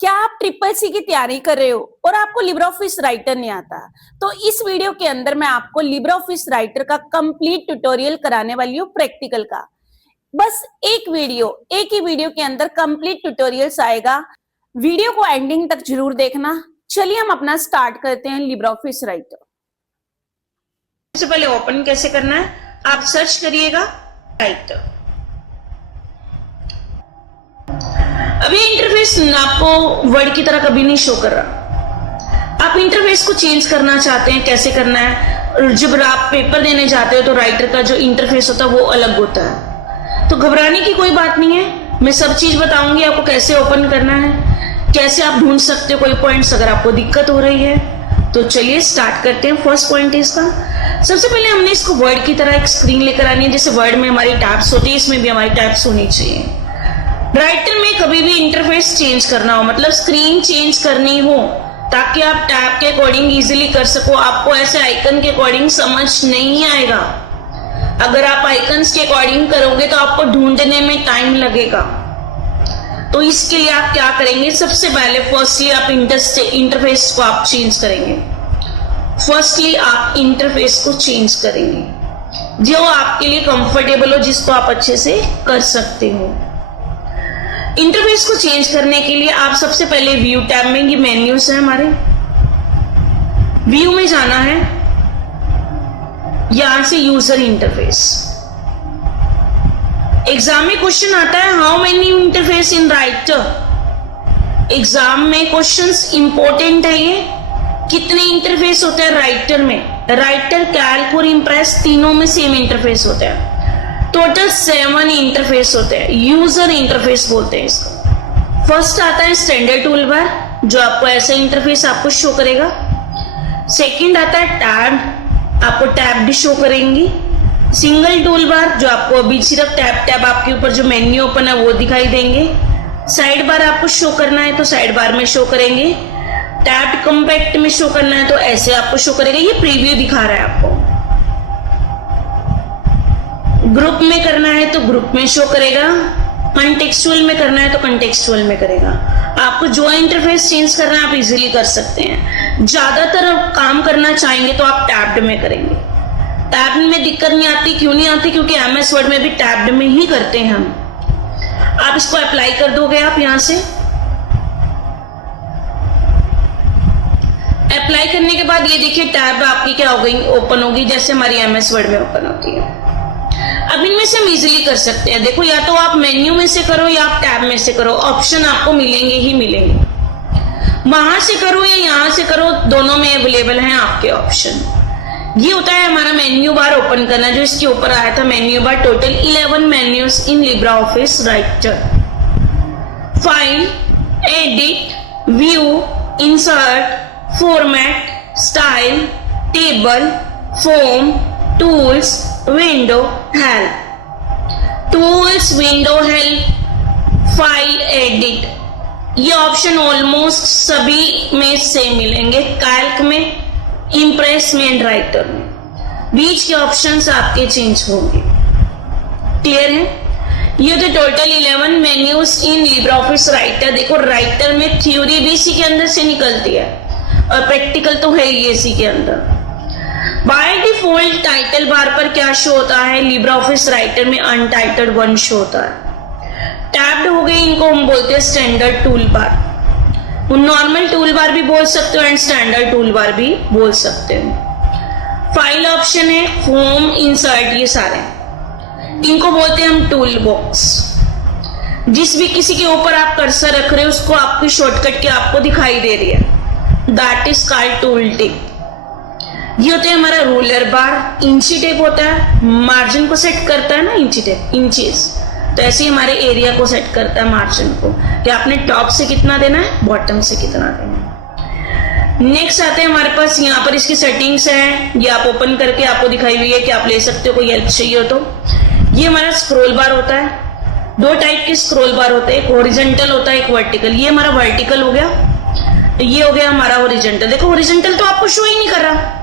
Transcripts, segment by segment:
क्या आप triple C की तैयारी कर रहे हो और आपको लिब्रे ऑफिस राइटर नहीं आता? तो इस वीडियो के अंदर मैं आपको लिब्रे ऑफिस राइटर का कंप्लीट ट्यूटोरियल कराने वाली हूँ, प्रैक्टिकल का। बस एक ही वीडियो के अंदर कंप्लीट ट्यूटोरियल्स आएगा। वीडियो को एंडिंग तक जरूर देखना। चलिए हम अपना स्टार्ट करते हैं लिब्रे ऑफिस राइटर। सबसे पहले ओपन कैसे करना है, आप सर्च करिएगा राइटर। अभी इंटरफेस आपको वर्ड की तरह कभी नहीं शो कर रहा। आप इंटरफेस को चेंज करना चाहते हैं, कैसे करना है? जब आप पेपर देने जाते हो तो राइटर का जो इंटरफेस होता है वो अलग होता है। तो घबराने की कोई बात नहीं है, मैं सब चीज बताऊंगी आपको कैसे ओपन करना है, कैसे आप ढूंढ सकते हो कोई पॉइंट्स अगर आपको दिक्कत हो रही है। तो चलिए स्टार्ट करते हैं। फर्स्ट पॉइंट है इसका, सबसे पहले हमने इसको वर्ड की तरह एक स्क्रीन लेकर आनी है। जैसे वर्ड में हमारी टैब्स होती है, इसमें भी हमारी टैब्स होनी चाहिए। राइटर में कभी भी इंटरफेस चेंज करना हो, मतलब स्क्रीन चेंज करनी हो, ताकि आप टैब के अकॉर्डिंग इजीली कर सको। आपको ऐसे आइकन के अकॉर्डिंग समझ नहीं आएगा। अगर आप आइकन्स के अकॉर्डिंग करोगे तो आपको ढूंढने में टाइम लगेगा। तो इसके लिए आप क्या करेंगे, सबसे पहले फर्स्टली आप इंटरफेस को आप चेंज करेंगे। फर्स्टली आप इंटरफेस को चेंज करेंगे जो आपके लिए कंफर्टेबल हो, जिसको आप अच्छे से कर सकते हो। इंटरफेस को चेंज करने के लिए आप सबसे पहले व्यू टैब में, ये मेन्यूज है हमारे, व्यू में जाना है, यहां से यूजर इंटरफेस। एग्जाम में क्वेश्चन आता है how many interface in writer. Exam में क्वेश्चंस इंपॉर्टेंट है ये, कितने इंटरफेस होते हैं राइटर में। राइटर, कैल्क और इंप्रेस तीनों में सेम इंटरफेस होते हैं। टोटल 7 इंटरफेस होते हैं, यूजर इंटरफेस बोलते हैं इसको। फर्स्ट आता है स्टैंडर्ड टूल बार, जो आपको ऐसा इंटरफेस आपको शो करेगा। सेकंड आता है टैब, आपको टैब भी शो करेंगी। सिंगल टूल बार, जो आपको अभी सिर्फ टैब आपके ऊपर जो मेन्यू ओपन है वो दिखाई देंगे। साइड बार आपको शो करना है तो साइड बार में शो करेंगे। टैब कॉम्पैक्ट में शो करना है तो ऐसे आपको शो करेगा। ये प्रीव्यू दिखा रहा है आपको। ग्रुप में करना है तो ग्रुप में शो करेगा। कंटेक्सुअल में करना है तो कंटेक्सुअल में करेगा। आपको जो इंटरफेस चेंज करना है आप इजीली कर सकते हैं। ज्यादातर काम करना चाहेंगे तो आप टैब्ड में करेंगे। टैब में दिक्कत नहीं आती, क्यों नहीं आती? क्योंकि एमएस वर्ड में भी टैब्ड में ही करते हैं हम। आप इसको अप्लाई कर दोगे, आप यहां से अप्लाई करने के बाद ये देखिए टैब आपकी क्या हो गई, ओपन होगी, जैसे हमारी एमएस वर्ड में ओपन होती है। अब इनमें से हम इजीली कर सकते हैं। देखो, या तो आप मेन्यू में से करो या आप टैब में से करो, ऑप्शन आपको मिलेंगे ही मिलेंगे। वहां से करो या यहां से करो, दोनों में अवेलेबल हैं आपके ऑप्शन। ये होता है हमारा मेन्यू बार ओपन करना, जो इसके ऊपर आया था मेन्यू बार। टोटल 11 मेन्यूज इन Libre office writer. File, edit, view, insert, format, style, table, form, tools, window, help. Tools, window, help, file, edit, ये ऑप्शन ऑलमोस्ट सभी में से मिलेंगे। कैल्क में, इंप्रेस में एंड राइटर में। बीच के ऑप्शंस आपके चेंज होंगे। क्लियर है? ये तो टोटल 11 मेन्यूज इन लिब्रे ऑफिस राइटर। देखो, राइटर में थ्योरी भी इसी के अंदर से निकलती है और प्रैक्टिकल तो है ही इसी के अंदर। बाय डिफॉल्ट टाइटल बार पर क्या शो होता है लिब्रे ऑफिस राइटर में? अनटाइटल्ड 1 शो होता है। टैब्ड हो गई, इनको हम बोलते हैं standard tool bar. Normal tool bar भी बोल सकते हो एंड स्टैंडर्ड टूल बार भी बोल सकते हो। फाइल ऑप्शन है, फॉर्म, इंसर्ट, ये सारे इनको बोलते हैं हम टूल बॉक्स। जिस भी किसी के ऊपर आप कर्सर रख रहे हो उसको आपकी शॉर्टकट के आपको दिखाई दे रही है, that is called tool tip. ये होता है हमारा रूलर बार। इंची टेप होता है, मार्जिन को सेट करता है ना, इंची टेप, इंचेस। तो ऐसे ही हमारे एरिया को सेट करता है, मार्जिन को, कि आपने टॉप से कितना देना है, बॉटम से कितना देना है। नेक्स्ट आते हैं हमारे पास, यहाँ पर इसकी सेटिंग्स है, ये आप ओपन करके आपको दिखाई हुई है कि आप ले सकते हो, कोई हेल्प चाहिए हो तो। ये हमारा स्क्रॉल बार होता है। 2 टाइप के स्क्रॉल बार होते हैं, एक हॉरिजॉन्टल होता है, एक वर्टिकल। ये हमारा वर्टिकल हो गया, ये हो गया हमारा हॉरिजॉन्टल। देखो, हॉरिजॉन्टल तो आपको शो ही नहीं कर रहा।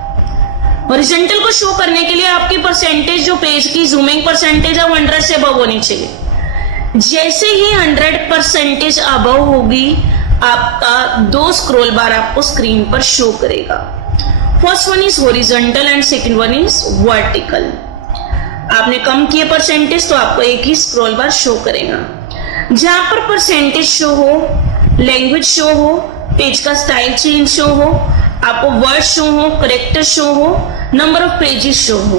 हॉरिजॉन्टल को शो करने के लिए आपकी परसेंटेज, जो पेज की जूमिंग परसेंटेज है, वो 100 से अबव होनी चाहिए। जैसे ही 100% अबव होगी आपका 2 स्क्रॉल बार आपको स्क्रीन पर शो करेगा। First one is horizontal and second one is vertical. आपने कम किए परसेंटेज तो आपको एक ही स्क्रॉल बार शो करेगा। जहां पर परसेंटेज शो हो, लैंग्वेज शो हो, पेज का स्टाइल चेंज शो हो, आपको वर्ड शो हो, करेक्टर शो हो, नंबर ऑफ पेजेस शो हो,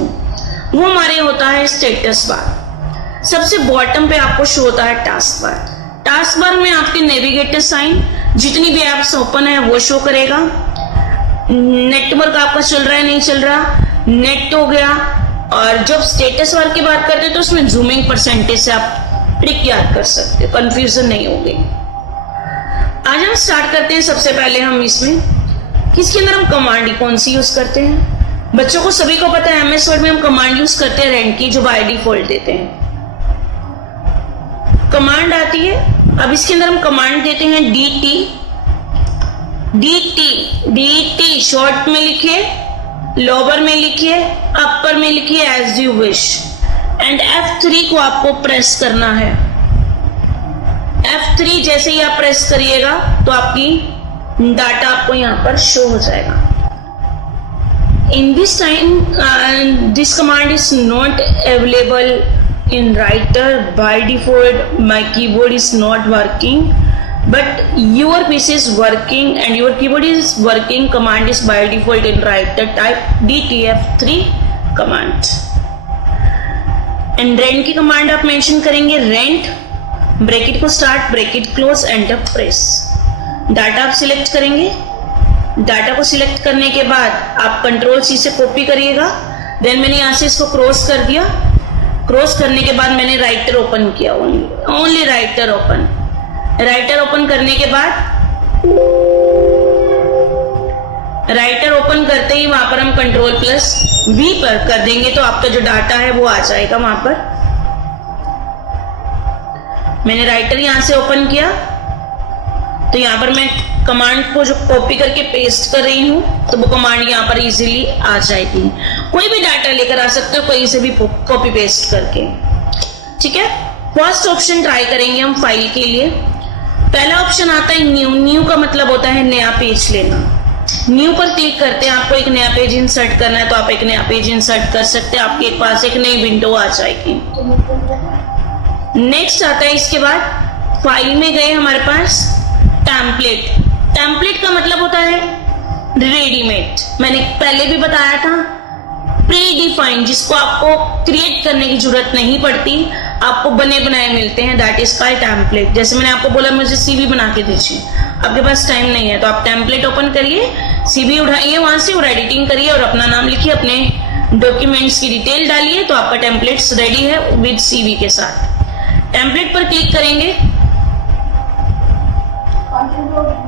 वो हमारे होता है स्टेटस बार। सबसे बॉटम पे आपको शो होता है टास्क बार। टास्क बार में आपके नेविगेटर साइन, जितनी भी ऐप्स ओपन है वो शो करेगा। नेटवर्क आपका चल रहा है नहीं चल रहा, नेट हो गया। और जब स्टेटस बार की बात करते हैं तो उसमें जूमिंग परसेंटेज से आप ट्रिक याद कर सकते हो, कंफ्यूजन नहीं होगी। आज हम स्टार्ट करते हैं। सबसे पहले हम इसमें किसके अंदर हम कमांड कौन सी यूज करते हैं। बच्चों को सभी को पता है एमएस वर्ड में हम कमांड यूज करते हैं रैंड की, जो बाय डिफॉल्ट देते हैं। कमांड आती है। अब इसके अंदर हम कमांड देते हैं dt शॉर्ट में लिखिए, लोअर में लिखिए, अपर में लिखिए, as you wish. And F3 को आपको प्रेस करना है। F3 जैसे ही आप प्रेस करिएगा तो आपकी डाटा आपको यहां पर शो हो जाएगा। In this time, this command is not available in writer by default. My keyboard is not working, but your PC is working and your keyboard is working. Command is by default in writer. Type DTF3 command. And rent की command आप mention करेंगे, rent, bracket को start, bracket close, enter press. Data आप select करेंगे। Data को select करने के बाद आप कंट्रोल सी से कॉपी करिएगा। देन मैंने यहां से इसको क्रॉस कर दिया। क्रॉस करने के बाद मैंने राइटर ओपन किया, only writer open. Writer open करने के बाद राइटर ओपन करते ही वहां पर हम कंट्रोल प्लस V पर कर देंगे तो आपका जो डाटा है वो आ जाएगा वहां पर। मैंने राइटर यहां से ओपन किया तो यहां पर मैं कमांड को जो कॉपी करके पेस्ट कर रही हूं तो वो कमांड यहां पर इजीली आ जाएगी। कोई भी डाटा लेकर आ सकते हो कहीं से भी कॉपी पेस्ट करके। ठीक है, फर्स्ट ऑप्शन ट्राई करेंगे हम फाइल के लिए। पहला ऑप्शन आता है न्यू। न्यू का मतलब होता है नया पेज लेना। न्यू पर क्लिक करते हैं। आपको एक नया पेज इंसर्ट करना है तो आप एक नया पेज इंसर्ट कर सकते हैं। आपके पास एक नई विंडो आ जाएगी। नेक्स्ट आता है इसके बाद फाइल में गए हमारे पास टेम्पलेट। टेम्पलेट का मतलब होता है रेडीमेड। मैंने पहले भी बताया था, प्री डिफाइंड, जिसको आपको क्रिएट करने की जरूरत नहीं पड़ती, आपको बने बनाए मिलते हैं, दैट इज कॉल्ड टेम्पलेट। जैसे मैंने आपको बोला मुझे सीवी बना के दीजिए, आपके पास टाइम नहीं है तो आप टेम्पलेट ओपन करिए, सीवी उठाइए वहां से और एडिटिंग करिए और अपना नाम लिखिए, अपने डॉक्यूमेंट्स की डिटेल डालिए तो आपका टेम्पलेट्स रेडी है विद सीवी के साथ। टेम्पलेट पर क्लिक करेंगे।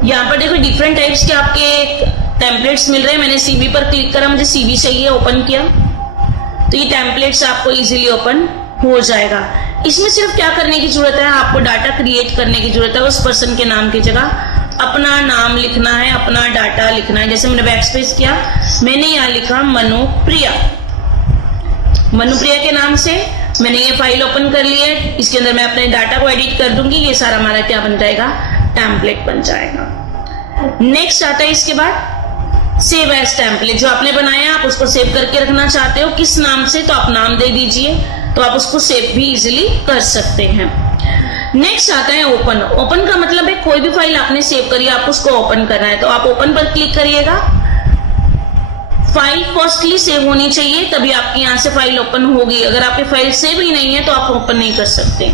यहाँ पर देखो डिफरेंट टाइप्स के आपके टेम्पलेट्स मिल रहे हैं। मैंने सीवी पर क्लिक करा, मुझे सीवी चाहिए, ओपन किया तो ये टेम्पलेट्स आपको इजीली ओपन हो जाएगा। इसमें सिर्फ क्या करने की जरूरत है, आपको डाटा क्रिएट करने की जरूरत है। उस पर्सन के नाम की जगह अपना नाम लिखना है, अपना डाटा लिखना है। जैसे मैंने बैकस्पेस किया, मैंने यहाँ लिखा मनुप्रिया। मनुप्रिया के नाम से मैंने ये फाइल ओपन कर ली है। इसके अंदर मैं अपने डाटा को एडिट कर दूंगी, ये सारा हमारा क्या बन जाएगा, टेम्पलेट बन जाएगा। नेक्स्ट आता है इसके बाद सेव एज टेम्पलेट। जो आपने बनाया आप उसको सेव करके रखना चाहते हो, किस नाम से, तो आप नाम दे दीजिए तो आप उसको सेव भी इजीली कर सकते हैं। नेक्स्ट आता है ओपन। ओपन का मतलब है कोई भी फाइल आपने सेव करी, आप उसको ओपन करना है तो आप ओपन पर क्लिक करिएगा। फाइल फर्स्टली सेव होनी चाहिए तभी आपकी यहाँ से फाइल ओपन होगी। अगर आपकी फाइल सेव ही नहीं है तो आप ओपन नहीं कर सकते।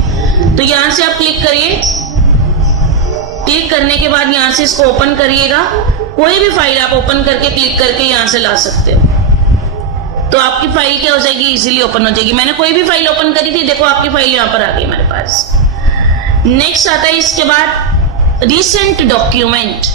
तो यहाँ से आप क्लिक करिए। क्लिक करने के बाद यहाँ से इसको ओपन करिएगा। कोई भी फाइल आप ओपन करके क्लिक करके यहाँ से ला सकते हो तो आपकी फाइल क्या हो जाएगी, इजीली ओपन हो जाएगी। मैंने कोई भी फाइल ओपन करी थी, देखो आपकी फाइल यहाँ पर आ गई हमारे पास। नेक्स्ट आता है इसके बाद रिसेंट डॉक्यूमेंट।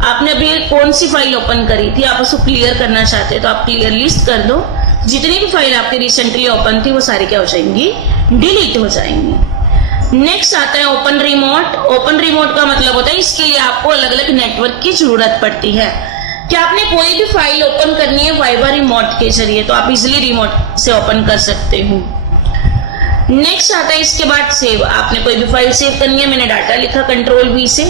आपने अभी कौन सी फाइल ओपन करी थी, आप उसको क्लियर करना चाहते हैं तो आप क्लियर लिस्ट कर दो। जितनी भी फाइल आपकी रिसेंटली ओपन थी वो सारी क्या हो जाएंगी, डिलीट हो जाएंगी। नेक्स्ट आता है ओपन रिमोट। ओपन रिमोट का मतलब होता है इसके लिए आपको अलग अलग नेटवर्क की जरूरत पड़ती है। क्या आपने कोई भी फाइल ओपन करनी है वाइवा रिमोट के जरिए तो आप इजिली रिमोट से ओपन कर सकते हो। नेक्स्ट आता है इसके बाद सेव। आपने कोई भी फाइल सेव करनी है, मैंने डाटा लिखा कंट्रोल V से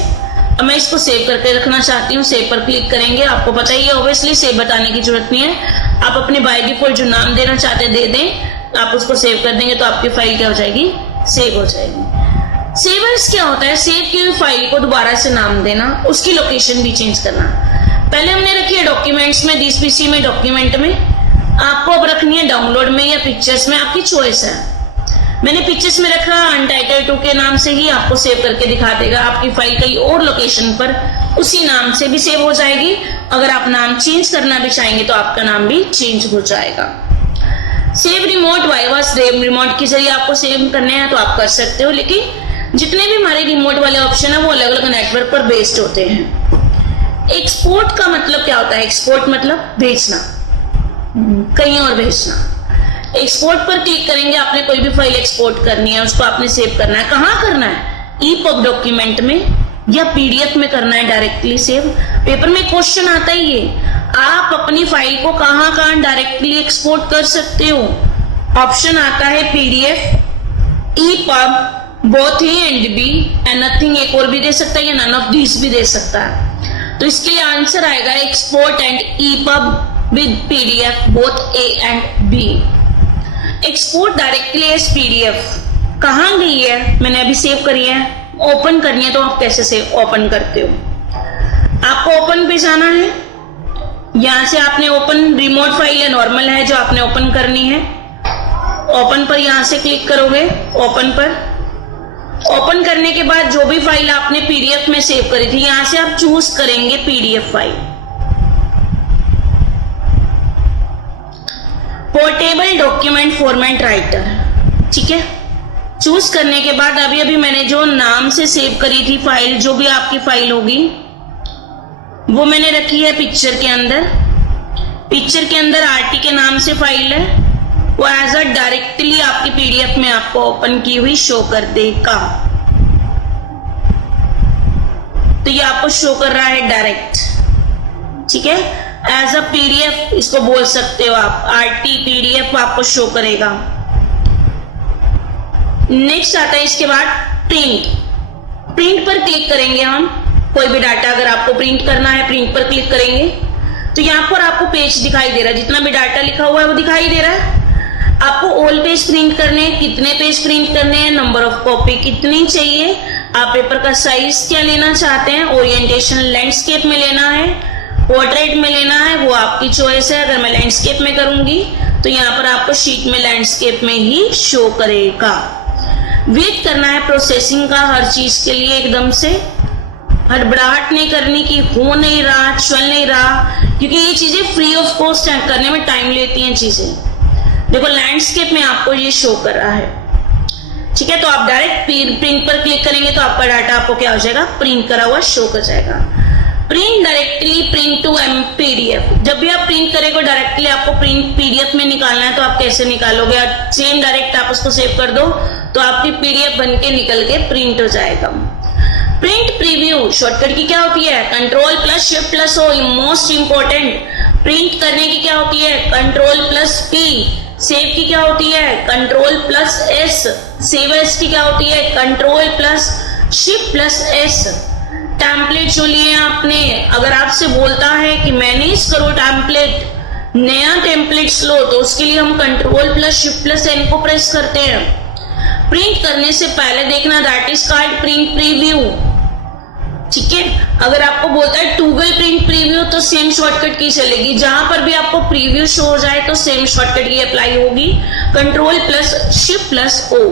अब मैं इसको सेव करके रखना चाहती हूँ, सेव पर क्लिक करेंगे। आपको पता ही है ऑब्वियसली, सेव बताने की जरूरत नहीं है, आप अपने बाय डिफॉल्ट जो नाम देना चाहते हैं दे दें, आप उसको सेव कर देंगे तो आपकी फाइल क्या हो जाएगी, सेव हो जाएगी। सेवर्स क्या होता है, सेव की हुई फाइल को दोबारा से नाम देना, उसकी लोकेशन भी चेंज करना। पहले हमने रखी है डॉक्यूमेंट्स में, दिस पीसी में, डॉक्यूमेंट में, आपको अब रखनी है डाउनलोड में या पिक्चर्स में, आपकी चॉइस है। मैंने पिक्चर्स में रखा, अनटाइटल 2 के नाम से ही आपको सेव करके दिखा देगा। आपकी फाइल कहीं और लोकेशन पर उसी नाम से भी सेव हो जाएगी। अगर आप नाम चेंज करना भी चाहेंगे तो आपका नाम भी चेंज हो जाएगा। सेव रिमोट वाइवास रिमोट के जरिए आपको सेव करने हैं तो आप कर सकते हो, लेकिन जितने भी हमारे रिमोट वाले ऑप्शन है वो अलग अलग नेटवर्क पर बेस्ड होते हैं। एक्सपोर्ट का मतलब क्या होता है, एक्सपोर्ट मतलब भेजना, कहीं और भेजना। एक्सपोर्ट पर क्लिक करेंगे, आपने कोई भी फाइल एक्सपोर्ट करनी है, उसको आपने सेव करना है। कहाँ करना है, ईपब डॉक्यूमेंट में या पीडीएफ में करना है डायरेक्टली सेव। पेपर में क्वेश्चन आता ही है, आप अपनी फाइल को कहाँ कहाँ डायरेक्टली एक्सपोर्ट कर सकते हो। ऑप्शन आता है PDF, EPUB, both A and B and nothing, एक और भी दे सकता है या नन ऑफ दीज भी दे सकता है। तो इसके लिए आंसर आएगा export and EPUB with PDF, both A and B. Export directly as PDF कहाँ गई है, मैंने अभी सेव करी है, ओपन करनी है तो आप कैसे सेव ओपन करते हो। आपको ओपन पे जाना है, यहां से आपने ओपन रिमोट फाइल या नॉर्मल है जो आपने ओपन करनी है, ओपन पर यहां से क्लिक करोगे, ओपन पर। ओपन करने के बाद जो भी फाइल आपने पीडीएफ में सेव करी थी यहां से आप चूज करेंगे PDF file. Portable document format writer, ठीक है। चूज करने के बाद अभी अभी मैंने जो नाम से सेव करी थी फाइल, जो भी आपकी फाइल होगी वो मैंने रखी है पिक्चर के अंदर। पिक्चर के अंदर आरटी के नाम से फाइल है, वो एज अ डायरेक्टली आपकी पीडीएफ में आपको ओपन की हुई शो कर देगा। तो ये आपको शो कर रहा है डायरेक्ट, ठीक है, एज अ पीडीएफ इसको बोल सकते हो आप, आरटी पीडीएफ आपको शो करेगा। नेक्स्ट आता है इसके बाद प्रिंट। प्रिंट पर क्लिक करेंगे हम, कोई भी डाटा अगर आपको प्रिंट करना है प्रिंट पर क्लिक करेंगे तो यहां पर आपको पेज दिखाई दे रहा है, जितना भी डाटा लिखा हुआ है वो दिखाई दे रहा है। आपको ऑल पेज प्रिंट करने हैं, कितने पेज प्रिंट करने हैं, नंबर ऑफ कॉपी कितनी चाहिए, आप पेपर का साइज क्या लेना चाहते हैं, ओरिएंटेशन लैंडस्केप में लेना है, पोर्ट्रेट में लेना है, वो आपकी चॉइस है। अगर मैं लैंडस्केप में करूंगी तो यहाँ पर आपको शीट में लैंडस्केप में ही शो करेगा। वेट करना है प्रोसेसिंग का हर चीज के लिए, एकदम से हड़बड़ाहट नहीं करनी कि हो नहीं रहा, चल नहीं रहा, क्योंकि ये चीजें फ्री ऑफ कॉस्ट करने में टाइम लेती हैं चीजें। देखो लैंडस्केप में आपको ये शो कर रहा है, ठीक है। तो आप डायरेक्ट प्रिंट पर क्लिक करेंगे तो आपका डाटा आपको क्या हो जाएगा, प्रिंट करा हुआ शो कर जाएगा। Print directly print to PDF, जब भी आप प्रिंट करेंगे डायरेक्टली आपको प्रिंट पीडीएफ में निकालना है तो आप कैसे निकालोगे, सेम डायरेक्ट आप उसको सेव कर दो तो आपकी पीडीएफ बन के निकल के प्रिंट हो जाएगा। प्रिंट प्रीव्यू शॉर्टकट की क्या होती है, control plus shift plus O, most important. प्रिंट करने की क्या होती है, कंट्रोल प्लस पी। सेव की क्या होती है, control plus S. Save S की क्या होती है, control plus shift plus S. Template जो लिए आपने, अगर आपसे बोलता है कि मैनेज करो टेम्पलेट, नया टेम्पलेट लो, तो उसके लिए हम control plus shift plus N को प्रेस करते हैं। प्रिंट करने से पहले देखना, that is called print preview, ठीक है। अगर आपको बोलता है टूगल प्रिंट प्रीव्यू तो सेम शॉर्टकट की चलेगी, जहां पर भी आपको प्रीव्यू शो हो जाए तो सेम शॉर्टकट की अप्लाई होगी, control plus shift plus O.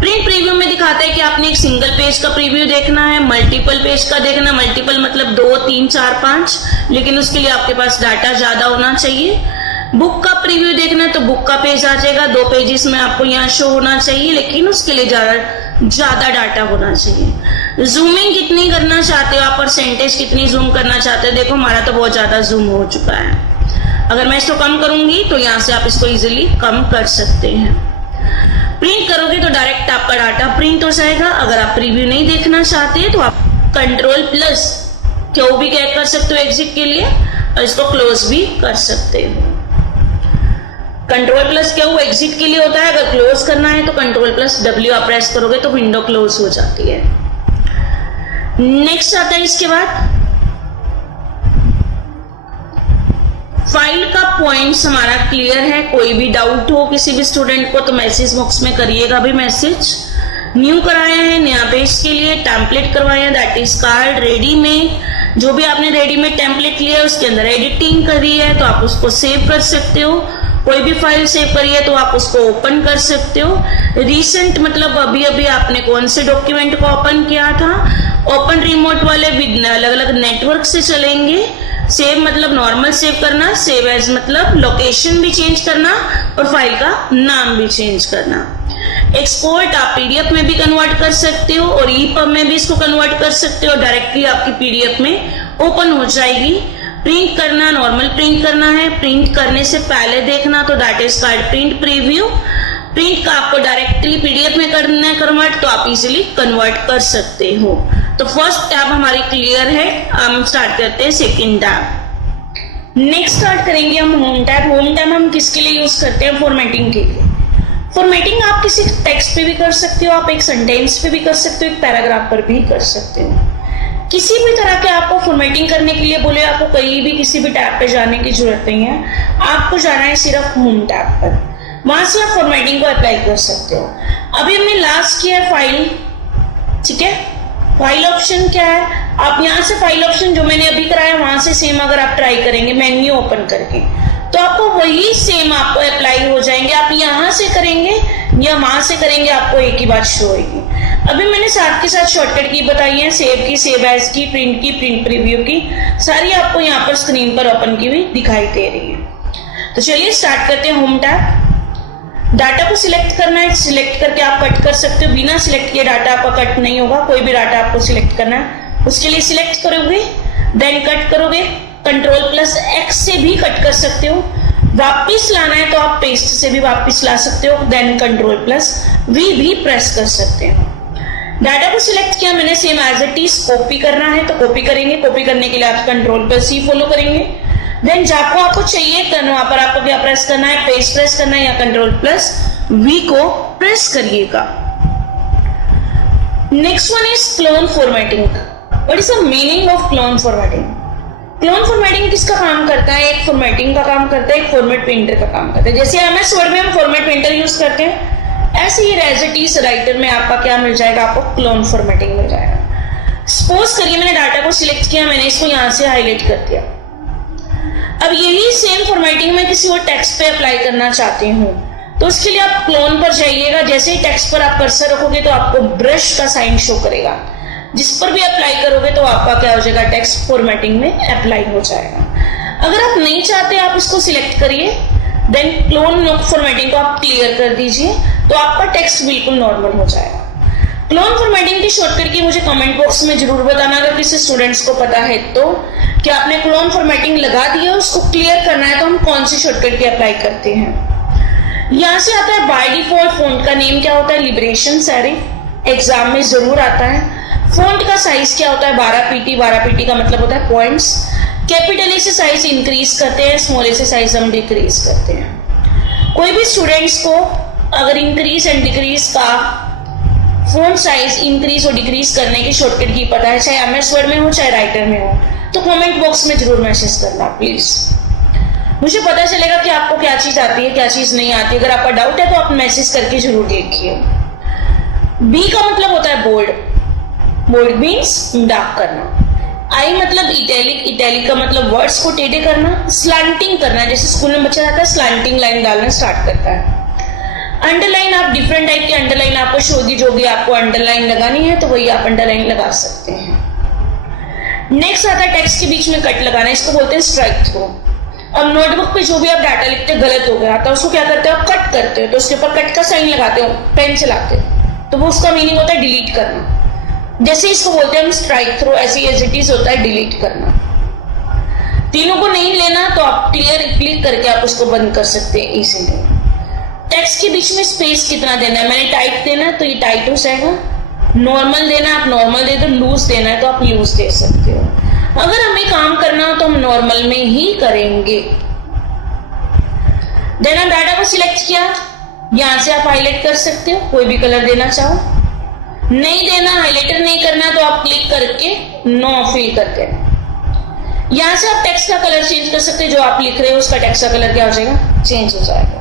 Print preview में दिखाता है कि आपने एक सिंगल पेज का प्रीव्यू देखना है, मल्टीपल पेज का देखना, मल्टीपल मतलब 2, 3, 4, 5, लेकिन उसके लिए आपके पास डाटा ज्यादा होना चाहिए। बुक का प्रीव्यू देखना है तो बुक का पेज आ जाएगा, 2 पेजेस में आपको यहाँ शो होना चाहिए, लेकिन उसके लिए ज्यादा डाटा होना चाहिए। जूमिंग कितनी करना चाहते हो आप, परसेंटेज कितनी जूम करना चाहते हो, देखो हमारा तो बहुत ज्यादा जूम हो चुका है। अगर मैं इसको कम करूंगी तो यहाँ से आप इसको इजीली कम कर सकते हैं। प्रिंट करोगे तो डायरेक्ट आपका डाटा प्रिंट हो जाएगा। अगर आप प्रीव्यू नहीं देखना चाहते तो आप कंट्रोल प्लस क्यू भी क्या कर सकते हो एग्जिट के लिए, और इसको क्लोज भी कर सकते हो। कंट्रोल प्लस क्या वो एग्जिट के लिए होता है, अगर क्लोज करना है तो कंट्रोल प्लस डब्ल्यू आप प्रेस करोगे तो विंडो क्लोज हो जाती है। नेक्स्ट आता है इसके बाद फाइल का पॉइंट्स हमारा क्लियर है। कोई भी डाउट हो किसी भी स्टूडेंट को तो मैसेज बॉक्स में करिएगा भी मैसेज। न्यू कराया है नया पेज के लिए, टेम्पलेट करवाए हैं दैट इज कार्ड रेडी में। जो भी आपने रेडी में टेम्पलेट लिया है उसके अंदर एडिटिंग करी है तो आप उसको सेव कर सकते हो। कोई भी फाइल सेव करी है तो आप उसको ओपन कर सकते हो। रिसेंट मतलब अभी अभी आपने कौन से डॉक्यूमेंट को ओपन किया था। ओपन रिमोट वाले अलग अलग नेटवर्क से चलेंगे। सेव मतलब नॉर्मल सेव करना, सेव एज मतलब लोकेशन भी चेंज करना और फाइल का नाम भी चेंज करना। एक्सपोर्ट आप पीडीएफ में भी कन्वर्ट कर सकते हो और ईपब में भी इसको कन्वर्ट कर सकते हो। डायरेक्टली आपकी पीडीएफ में ओपन हो जाएगी। प्रिंट करना, नॉर्मल प्रिंट करना है। प्रिंट करने से पहले देखना तो that is called print preview. Print का आपको डायरेक्टली पीडीएफ में करना है कन्वर्ट तो आप इजीली कन्वर्ट कर सकते हो। तो फर्स्ट टैब हमारी क्लियर है। हम स्टार्ट करते हैं सेकंड टैब। नेक्स्ट स्टार्ट करेंगे हम होम टैब। होम टैब हम किसके लिए यूज करते हैं? फॉर्मेटिंग के लिए। फॉर्मेटिंग आप किसी टेक्स्ट पे भी कर सकते हो, आप एक सेंटेंस पे भी कर सकते हो, एक पैराग्राफ पर भी कर सकते हो। किसी भी तरह के आपको फॉर्मेटिंग करने के लिए बोले, आपको कहीं भी किसी भी टैब पे जाने की जरूरत नहीं है। आपको जाना है सिर्फ होम टैब पर, वहां से आप फॉर्मेटिंग को अप्लाई कर सकते हो। अभी हमने लास्ट किया है फाइल, ठीक है। फाइल ऑप्शन क्या है? आप यहाँ से फाइल ऑप्शन जो मैंने अभी कराया वहां से सेम अगर आप ट्राई करेंगे मेन्यू ओपन करके तो आपको वही सेम आपको अप्लाई हो जाएंगे। आप यहाँ से करेंगे या वहां से करेंगे आपको एक ही बात शो होगी। अभी मैंने साथ के साथ शॉर्टकट की बताई है, सेव की, सेव एज की, प्रिंट प्रीव्यू की, सारी आपको यहाँ पर स्क्रीन पर ओपन की हुई दिखाई दे रही है। तो चलिए स्टार्ट करते हैं होम टैब। डाटा को सिलेक्ट करना है, सिलेक्ट करके आप कट कर सकते हो। बिना सिलेक्ट किए डाटा आपका कट नहीं होगा। कोई भी डाटा आपको सिलेक्ट करना है उसके लिए सिलेक्ट करोगे, देन कट करोगे। Ctrl+X से भी कट कर सकते हो। वापिस लाना है तो आप पेस्ट से भी वापिस ला सकते हो, देन Ctrl+V भी प्रेस कर सकते हो। डाटा को सिलेक्ट किया मैंने, same as it is copy करना है तो कॉपी करेंगे। कॉपी करने के लिए आप Ctrl+C फॉलो करेंगे। देन जहां आपको चाहिए वहां पर आपको क्या प्रेस करना है? पेस्ट प्रेस करना है या Ctrl+V को प्रेस करिएगा। Next one is clone formatting. What is the meaning of clone formatting? Clone formatting किसका काम करता है? एक फॉर्मेटिंग का काम करता है, एक फॉर्मेट पेंटर का काम करता है। जैसे एमएस वर्ड में हम फॉर्मेट पेंटर यूज करते हैं, ऐसे ही एज इट इज राइटर में आपका क्या मिल जाएगा? आपको क्लोन फॉर्मेटिंग मिल जाएगा। सपोज करिए मैंने डाटा को सिलेक्ट किया, मैंने इसको यहां से हाईलाइट कर दिया। अब यही सेम फॉर्मेटिंग में किसी और टेक्स्ट पे अप्लाई करना चाहती हूँ तो उसके लिए आप क्लोन पर जाइएगा। जैसे ही टेक्स्ट पर आप कर्सर रखोगे तो आपको ब्रश का साइन शो करेगा। जिस पर भी अप्लाई करोगे तो आपका क्या हो जाएगा? टेक्स्ट फॉर्मेटिंग में अप्लाई हो जाएगा। अगर आप नहीं चाहते आप इसको सिलेक्ट करिए, देन क्लोन फॉर्मेटिंग को आप क्लियर कर दीजिए तो आपका टेक्स्ट बिल्कुल नॉर्मल हो जाएगा। क्लोन फॉर्मेटिंग की शॉर्टकट की मुझे कमेंट बॉक्स में जरूर बताना अगर किसी स्टूडेंट्स को पता है तो, कि आपने क्लोन फॉर्मेटिंग लगा दी है, उसको क्लियर करना है तो हम कौन सी शॉर्टकट की अप्लाई करते हैं। यहां से आता है बाय डिफॉल्ट फॉन्ट का नेम क्या होता है? Liberation serif. एग्जाम में जरूर आता है। फॉन्ट का साइज क्या होता है? 12 पीटी। 12 पीटी का मतलब होता है पॉइंट्स। कैपिटल ए से साइज इंक्रीज करते हैं, स्मॉल ए से साइज हम डिक्रीज करते हैं। कोई भी स्टूडेंट्स को अगर इंक्रीज एंड डिक्रीज का फॉन्ट साइज इंक्रीज और डिक्रीज करने की शॉर्टकट की पता है, चाहे एमएस वर्ड में हो चाहे राइटर में हो, तो कमेंट बॉक्स में जरूर मैसेज करना प्लीज। मुझे पता चलेगा कि आपको क्या चीज आती है क्या चीज नहीं आती। अगर आपका डाउट है तो आप मैसेज करके जरूर देखिए। बी का मतलब होता है बोल्ड। बोल्ड मीन्स डार्क करना। आई मतलब इटैलिक। इटैलिक का मतलब वर्ड्स को टेढ़े करना। स्लैंटिंग करना, जैसे स्कूल में बच्चा जाता है स्लैंटिंग लाइन डालना स्टार्ट करता है। अंडरलाइन, आप डिफरेंट टाइप की अंडरलाइन आपको शो होगी, जो भी आपको अंडरलाइन लगानी है तो वही आप अंडरलाइन लगा सकते हैं। नेक्स्ट आता है टेक्स्ट के बीच में कट लगाना, इसको बोलते हैं स्ट्राइक थ्रू। अब नोटबुक पे जो भी आप डाटा लिखते हो गलत हो गया तो उसको क्या करते हो? आप कट करते हो तो उसके ऊपर कट का साइन लगाते हो, पेन चलाते हो तो वो उसका मीनिंग होता है डिलीट करना। जैसे इसको बोलते हैं हम स्ट्राइक थ्रू, ऐसे एज इट इज होता है डिलीट करना। तीनों को नहीं लेना तो आप क्लिक करके आप उसको बंद कर सकते हैं इजीली। टेक्स्ट के बीच में स्पेस कितना देना है? मैंने टाइट देना है तो ये टाइट हो जाएगा। नॉर्मल देना है आप नॉर्मल दे दो, लूज देना है तो आप लूज दे सकते हो। अगर हमें काम करना हो तो हम नॉर्मल में ही करेंगे। देन हम डाटा को सिलेक्ट किया, यहां से आप हाईलाइट कर सकते हो, कोई भी कलर देना चाहो। नहीं देना, हाईलाइटर नहीं करना, तो आप क्लिक करके नो फिल करके यहां से आप टेक्स्ट का कलर चेंज कर सकते हैं। जो आप लिख रहे हो उसका टेक्स्ट का कलर क्या हो जाएगा, चेंज हो जाएगा।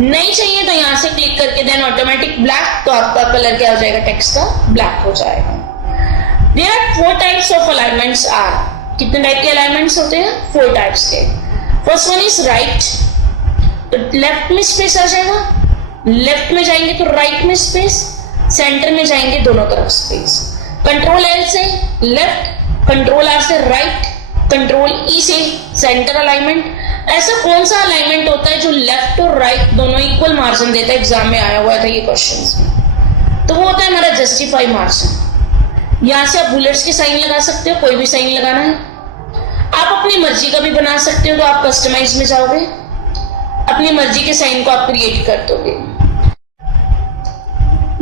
नहीं चाहिए तो यहां से क्लिक करके देन ऑटोमेटिक ब्लैक, तो आपका कलर क्या हो जाएगा, टेक्स्ट का ब्लैक हो जाएगा। There are 4 types of alignments are, कितने टाइप के अलाइनमेंट्स होते हैं, 4 टाइप्स के। फर्स्ट वन इज राइट, तो लेफ्ट में स्पेस आ जाएगा, लेफ्ट में जाएंगे तो राइट में स्पेस, सेंटर में जाएंगे दोनों तरफ स्पेस। कंट्रोल एल से लेफ्ट, कंट्रोल आर से राइट, कंट्रोल ई से सेंटर अलाइनमेंट। ऐसा कौन सा अलाइनमेंट होता है जो लेफ्ट और राइट दोनों इक्वल मार्जिन देता है, एग्जाम में आया हुआ था ये क्वेश्चंस में, तो वो होता है हमारा जस्टिफाई मार्जिन। यहां से आप बुलेट्स के साइन लगा सकते हो, कोई भी साइन लगाना है। आप अपनी मर्जी का भी बना सकते हो, तो आप कस्टमाइज में जाओगे, अपनी मर्जी के साइन को आप क्रिएट कर दोगे।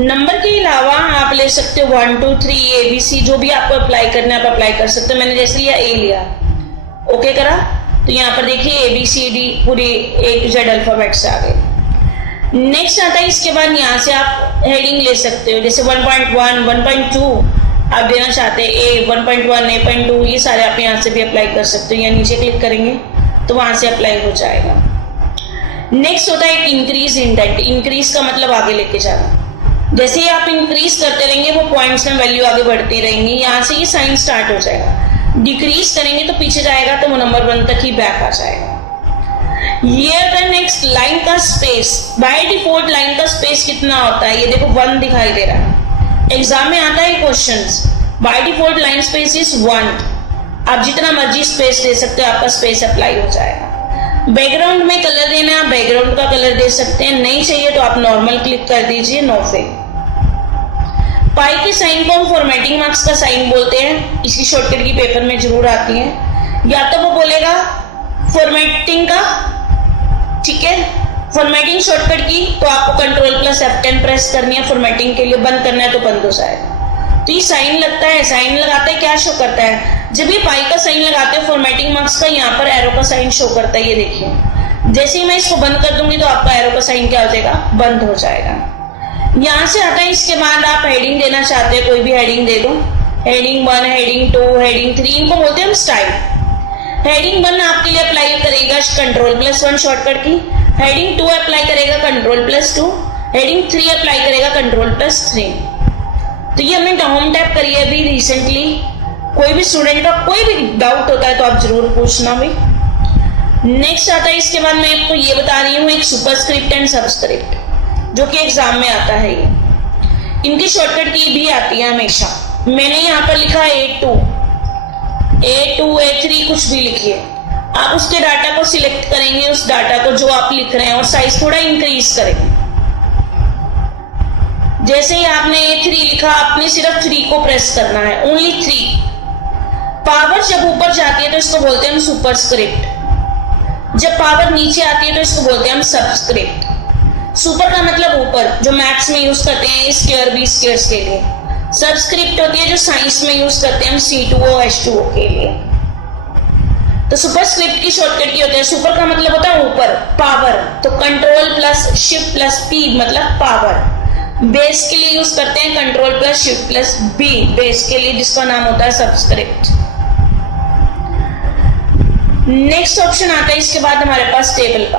नंबर के अलावा आप ले सकते हो 1 2 3 ABC, जो भी आपको अप्लाई करना है आप अप्लाई कर सकते हो। मैंने जैसे लिया A लिया, ओके करा, तो यहाँ पर देखिए ABCD पूरी A to Z अल्फाबेट्स आ गए। नेक्स्ट आता है, इसके बाद यहाँ से आप हेडिंग ले सकते हो, जैसे 1.1 1.2 आप देना चाहते हैं, A 1.1 A.2, ये सारे आप यहाँ से भी अप्लाई कर सकते हो। या नीचे क्लिक करेंगे तो वहां से अप्लाई हो जाएगा। नेक्स्ट होता है इंक्रीज इंडेंट, इंक्रीज का मतलब आगे लेके जाना। जैसे ही आप इंक्रीज करते रहेंगे वो पॉइंट्स में वैल्यू आगे बढ़ती रहेंगी, यहाँ से ये साइन स्टार्ट हो जाएगा। डिक्रीज करेंगे तो पीछे जाएगा, तो वो नंबर 1 तक ही बैक आ जाएगा। ये द नेक्स्ट लाइन का स्पेस, बाय डिफॉल्ट लाइन का स्पेस कितना होता है, ये देखो 1 दिखाई दे रहा है। एग्जाम में आता है questions, by default line space is 1, आप जितना मर्जी स्पेस दे सकते हो, आपका स्पेस अप्लाई हो जाएगा। बैकग्राउंड में कलर देना है, आप बैकग्राउंड का कलर दे सकते हैं, नहीं चाहिए तो आप नॉर्मल क्लिक कर दीजिए, नो फिल। पाई के साइन को हम फॉर्मेटिंग मार्क्स का साइन बोलते हैं, इसकी शॉर्टकट की पेपर में जरूर आती है। या तो वो बोलेगा फॉर्मेटिंग का, ठीक है, फॉर्मेटिंग शॉर्टकट की, तो आपको Ctrl+F10 प्रेस करनी है, फॉर्मेटिंग के लिए बंद करना है तो बंद हो जाएगा। तो ये साइन लगता है, साइन लगाते हैं क्या शो करता है, जब ये पाई का साइन लगाते हैं फॉर्मेटिंग मार्क्स का, यहाँ पर एरो का साइन शो करता है, ये देखिए। जैसे ही मैं इसको बंद कर दूंगी तो आपका एरो का साइन क्या हो जाएगा, बंद हो जाएगा। यहाँ से आता है, इसके बाद आप हेडिंग देना चाहते हैं, कोई भी हेडिंग दे दो, हेडिंग 1 हेडिंग 2 हेडिंग 3, इनको बोलते हैं हम स्टाइल। हेडिंग 1 आपके लिए अप्लाई करेगा Ctrl+1 शॉर्टकट की, हेडिंग 2 अप्लाई करेगा Ctrl+2, हेडिंग 3 अप्लाई करेगा Ctrl+3। तो ये हमने होम टैप करी है अभी रिसेंटली। कोई भी स्टूडेंट का कोई भी डाउट होता है तो आप जरूर पूछना भी। नेक्स्ट आता है, इसके बाद मैं आपको ये बता रही हूँ एक सुपरस्क्रिप्ट एंड सबस्क्रिप्ट, जो कि एग्जाम में आता है। ये इनकी शॉर्टकट की भी आती है हमेशा। मैंने यहाँ पर लिखा A2 A3 कुछ भी लिखिए, आप उसके डाटा को सिलेक्ट करेंगे, उस डाटा को जो आप लिख रहे हैं, और साइज थोड़ा इंक्रीज करेंगे। जैसे ही आपने A3 लिखा, आपने सिर्फ 3 को प्रेस करना है, ओनली 3। पावर जब ऊपर जाती है तो इसको बोलते हैं हम सुपरस्क्रिप्ट, जब पावर नीचे आती है तो इसको बोलते हैं हम सबस्क्रिप्ट। सुपर का मतलब ऊपर, जो मैथ्स में यूज करते हैं स्क्वायर बी स्क्वायर्स के लिए। सबस्क्रिप्ट होती है जो साइंस में यूज करते हैं हम C2O H2O के लिए। तो सुपरस्क्रिप्ट की शॉर्टकट की होती है, सुपर का मतलब होता है ऊपर, पावर, तो Ctrl+Shift+P मतलब पावर। बेस के लिए यूज करते हैं Ctrl+Shift+B, बेस के लिए, जिसका नाम होता है सबस्क्रिप्ट। नेक्स्ट ऑप्शन आता है इसके बाद हमारे पास टेबल का।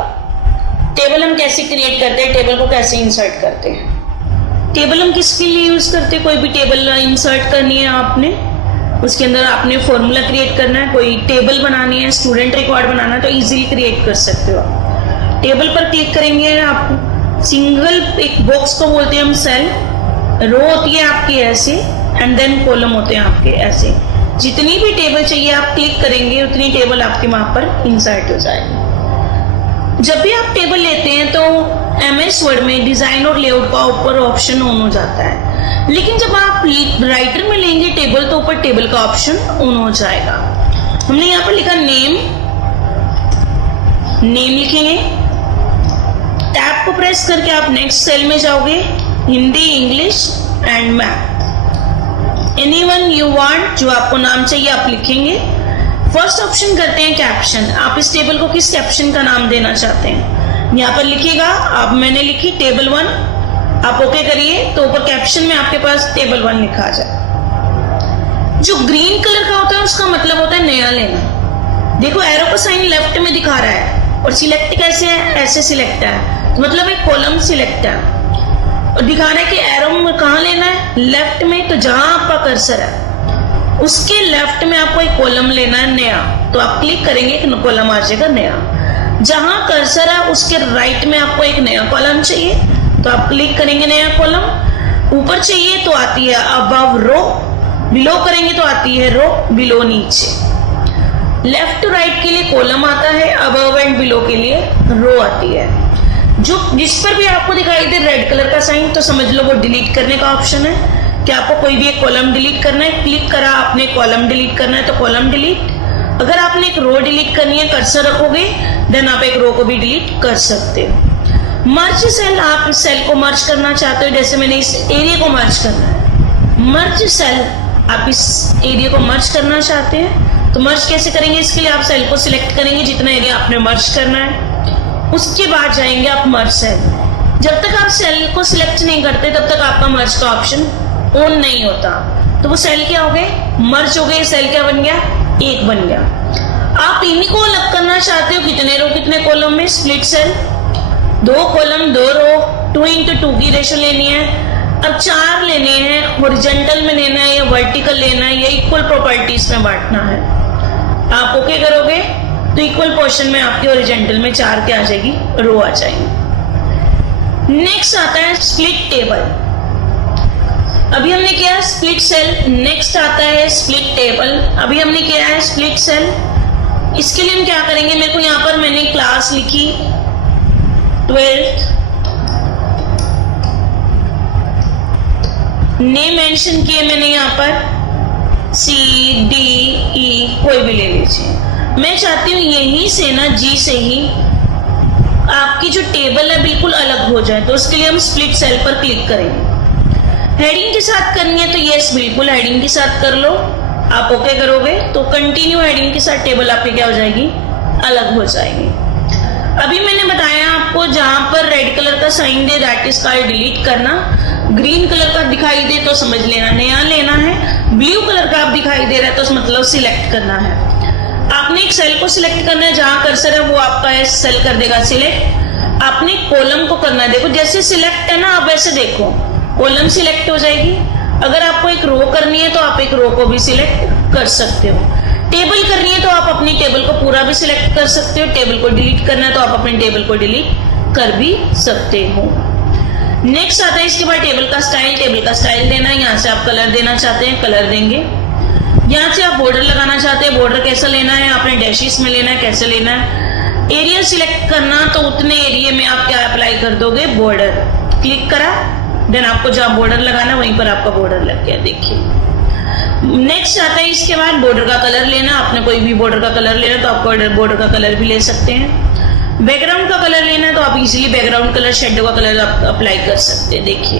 टेबल हम कैसे क्रिएट करते हैं, टेबल को कैसे इंसर्ट करते हैं। टेबल हम किसके लिए यूज करते हैं, कोई भी टेबल इंसर्ट करनी है आपने, उसके अंदर आपने फॉर्मूला क्रिएट करना है, कोई टेबल बनानी है, स्टूडेंट रिकॉर्ड बनाना है, तो इजीली क्रिएट कर सकते हो आप। टेबल पर क्लिक करेंगे, आप सिंगल एक बॉक्स को बोलते हैं हम सेल, रो होती है आपकी ऐसे, एंड देन कॉलम होते हैं आपके ऐसे। जितनी भी टेबल चाहिए आप क्लिक करेंगे, उतनी टेबल आपके वहां पर इंसर्ट हो जाएगी। जब भी आप टेबल लेते हैं तो MS वर्ड में डिजाइन और लेआउट का ऊपर ऑप्शन ऑन हो जाता है, लेकिन जब आप राइटर में लेंगे टेबल तो ऊपर टेबल का ऑप्शन ऑन हो जाएगा। हमने यहाँ पर लिखा नेम, नेम लिखेंगे, टैब को प्रेस करके आप नेक्स्ट सेल में जाओगे, Hindi, English and math, anyone you want, जो आपको नाम चाहिए आप लिखेंगे। फर्स्ट ऑप्शन करते हैं कैप्शन, आप इस टेबल को किस कैप्शन का नाम देना चाहते हैं, यहाँ पर लिखिएगा। आप मैंने लिखी टेबल 1 आप ओके करिए तो ऊपर कैप्शन में आपके पास टेबल 1 लिखा आ जाए। जो ग्रीन कलर का होता है उसका मतलब होता है नया लेना। देखो एरो का साइन लेफ्ट में दिखा रहा है और सिलेक्ट कैसे है, ऐसे सिलेक्ट है, तो मतलब एक कॉलम सिलेक्ट है और दिखा रहा है कि एरो में कहाँ लेना है, लेफ्ट में। तो जहां आपका कर्सर है उसके लेफ्ट में आपको एक कॉलम लेना है नया, तो आप क्लिक करेंगे एक कॉलम आ जाएगा नया। जहां कर्सर है उसके राइट में आपको एक नया कॉलम चाहिए, तो आप क्लिक करेंगे नया कॉलम। ऊपर चाहिए तो आती है अबव रो, बिलो करेंगे तो आती है रो, बिलो नीचे। लेफ्ट टू राइट के लिए कॉलम आता है, अबव एंड बिलो के लिए रो आती है। जो जिस पर भी आपको दिखाई दे रेड कलर का साइन, तो समझ लो वो डिलीट करने का ऑप्शन है कि आपको कोई भी एक कॉलम डिलीट करना है। क्लिक करा आपने, कॉलम डिलीट करना है तो कॉलम डिलीट। अगर आपने एक रो डिलीट करनी है, कर्सर रखोगे देन आप एक रो को भी डिलीट कर सकते हो। मर्ज सेल, आप इस सेल को मर्ज करना चाहते हो, जैसे मैंने इस एरिया को मर्ज करना है। मर्ज सेल, आप इस एरिया को मर्ज करना चाहते हैं तो मर्ज कैसे करेंगे, इसके लिए आप सेल को सिलेक्ट करेंगे जितना एरिया आपने मर्ज करना है, उसके बाद जाएंगे आप मर्ज सेल। जब तक आप सेल को सिलेक्ट नहीं करते तब तक आपका मर्ज का ऑप्शन ऑन नहीं होता, तो वो सेल क्या हो गए, मर्ज हो गए। सेल क्या बन गया, एक बन गया। आप इन्हीं को अलग करना चाहते हो, कितने रो कितने कॉलम में, स्प्लिट सेल, 2 कॉलम 2 रो, 2:2 की रेशो लेनी है। अब 4 लेने हैं, हॉरिजॉन्टल में लेना है या वर्टिकल लेना है या इक्वल प्रॉपर्टीज में बांटना है। आप ओके करोगे तो इक्वल पोर्शन में आपके हॉरिजॉन्टल में 4 क्या आ जाएगी, रो आ जाएगी। नेक्स्ट आता है स्प्लिट टेबल। अभी हमने किया है स्प्लिट सेल, नेक्स्ट आता है स्प्लिट टेबल। अभी हमने किया है स्प्लिट सेल। इसके लिए हम क्या करेंगे, मेरे को यहाँ पर मैंने क्लास लिखी 12th, नेम मेंशन किए मैंने यहाँ पर CDE, कोई भी ले लीजिए। मैं चाहती हूँ यहीं से ना, जी से ही आपकी जो टेबल है बिल्कुल अलग हो जाए, तो उसके लिए हम स्प्लिट सेल पर क्लिक करेंगे। हेडिंग के साथ करनी है तो यस, बिल्कुल हेडिंग के साथ कर लो। आप ओके करोगे तो कंटिन्यू हेडिंग के साथ टेबल आपकी क्या हो जाएगी, अलग हो जाएगी। अभी मैंने बताया आपको जहां पर रेड कलर का साइन दे दैट इज कॉल्ड डिलीट करना, ग्रीन कलर का दिखाई दे तो समझ लेना नया लेना है, ब्लू कलर का आप दिखाई दे रहा है तो मतलब सिलेक्ट करना है। आपने एक सेल को सिलेक्ट करना है, जहां कर्सर है वो आपका सेल कर देगा सिलेक्ट। आपने कॉलम को करना है, देखो जैसे सिलेक्ट है ना, आप वैसे देखो कॉलम सिलेक्ट हो जाएगी। अगर आपको एक रो करनी है तो आप एक रो को भी सिलेक्ट कर सकते हो। टेबल करनी है तो आप अपनी टेबल को पूरा भी सिलेक्ट कर सकते हो। टेबल को डिलीट करना है तो आप अपनी टेबल को डिलीट कर भी सकते हो। नेक्स्ट आता है इसके बाद टेबल का स्टाइल। टेबल का स्टाइल देना है, यहाँ से आप कलर देना चाहते हैं कलर देंगे। यहाँ से आप बॉर्डर लगाना चाहते हैं, बॉर्डर कैसा लेना है, आपने डैशेस में लेना है, कैसे लेना है। एरिया सिलेक्ट करना, तो उतने एरिया में आप क्या अप्लाई कर दोगे, बॉर्डर। क्लिक करा देन आपको जहाँ बॉर्डर लगाना वहीं पर आपका बॉर्डर लग गया, देखिए। नेक्स्ट आता है इसके बाद बॉर्डर का कलर लेना। आपने कोई भी बॉर्डर का कलर लेना तो आप बॉर्डर का कलर भी ले सकते हैं। बैकग्राउंड का कलर लेना है तो आप इजीली बैकग्राउंड कलर, शेडो का कलर आप अप्लाई कर सकते हैं, देखिए।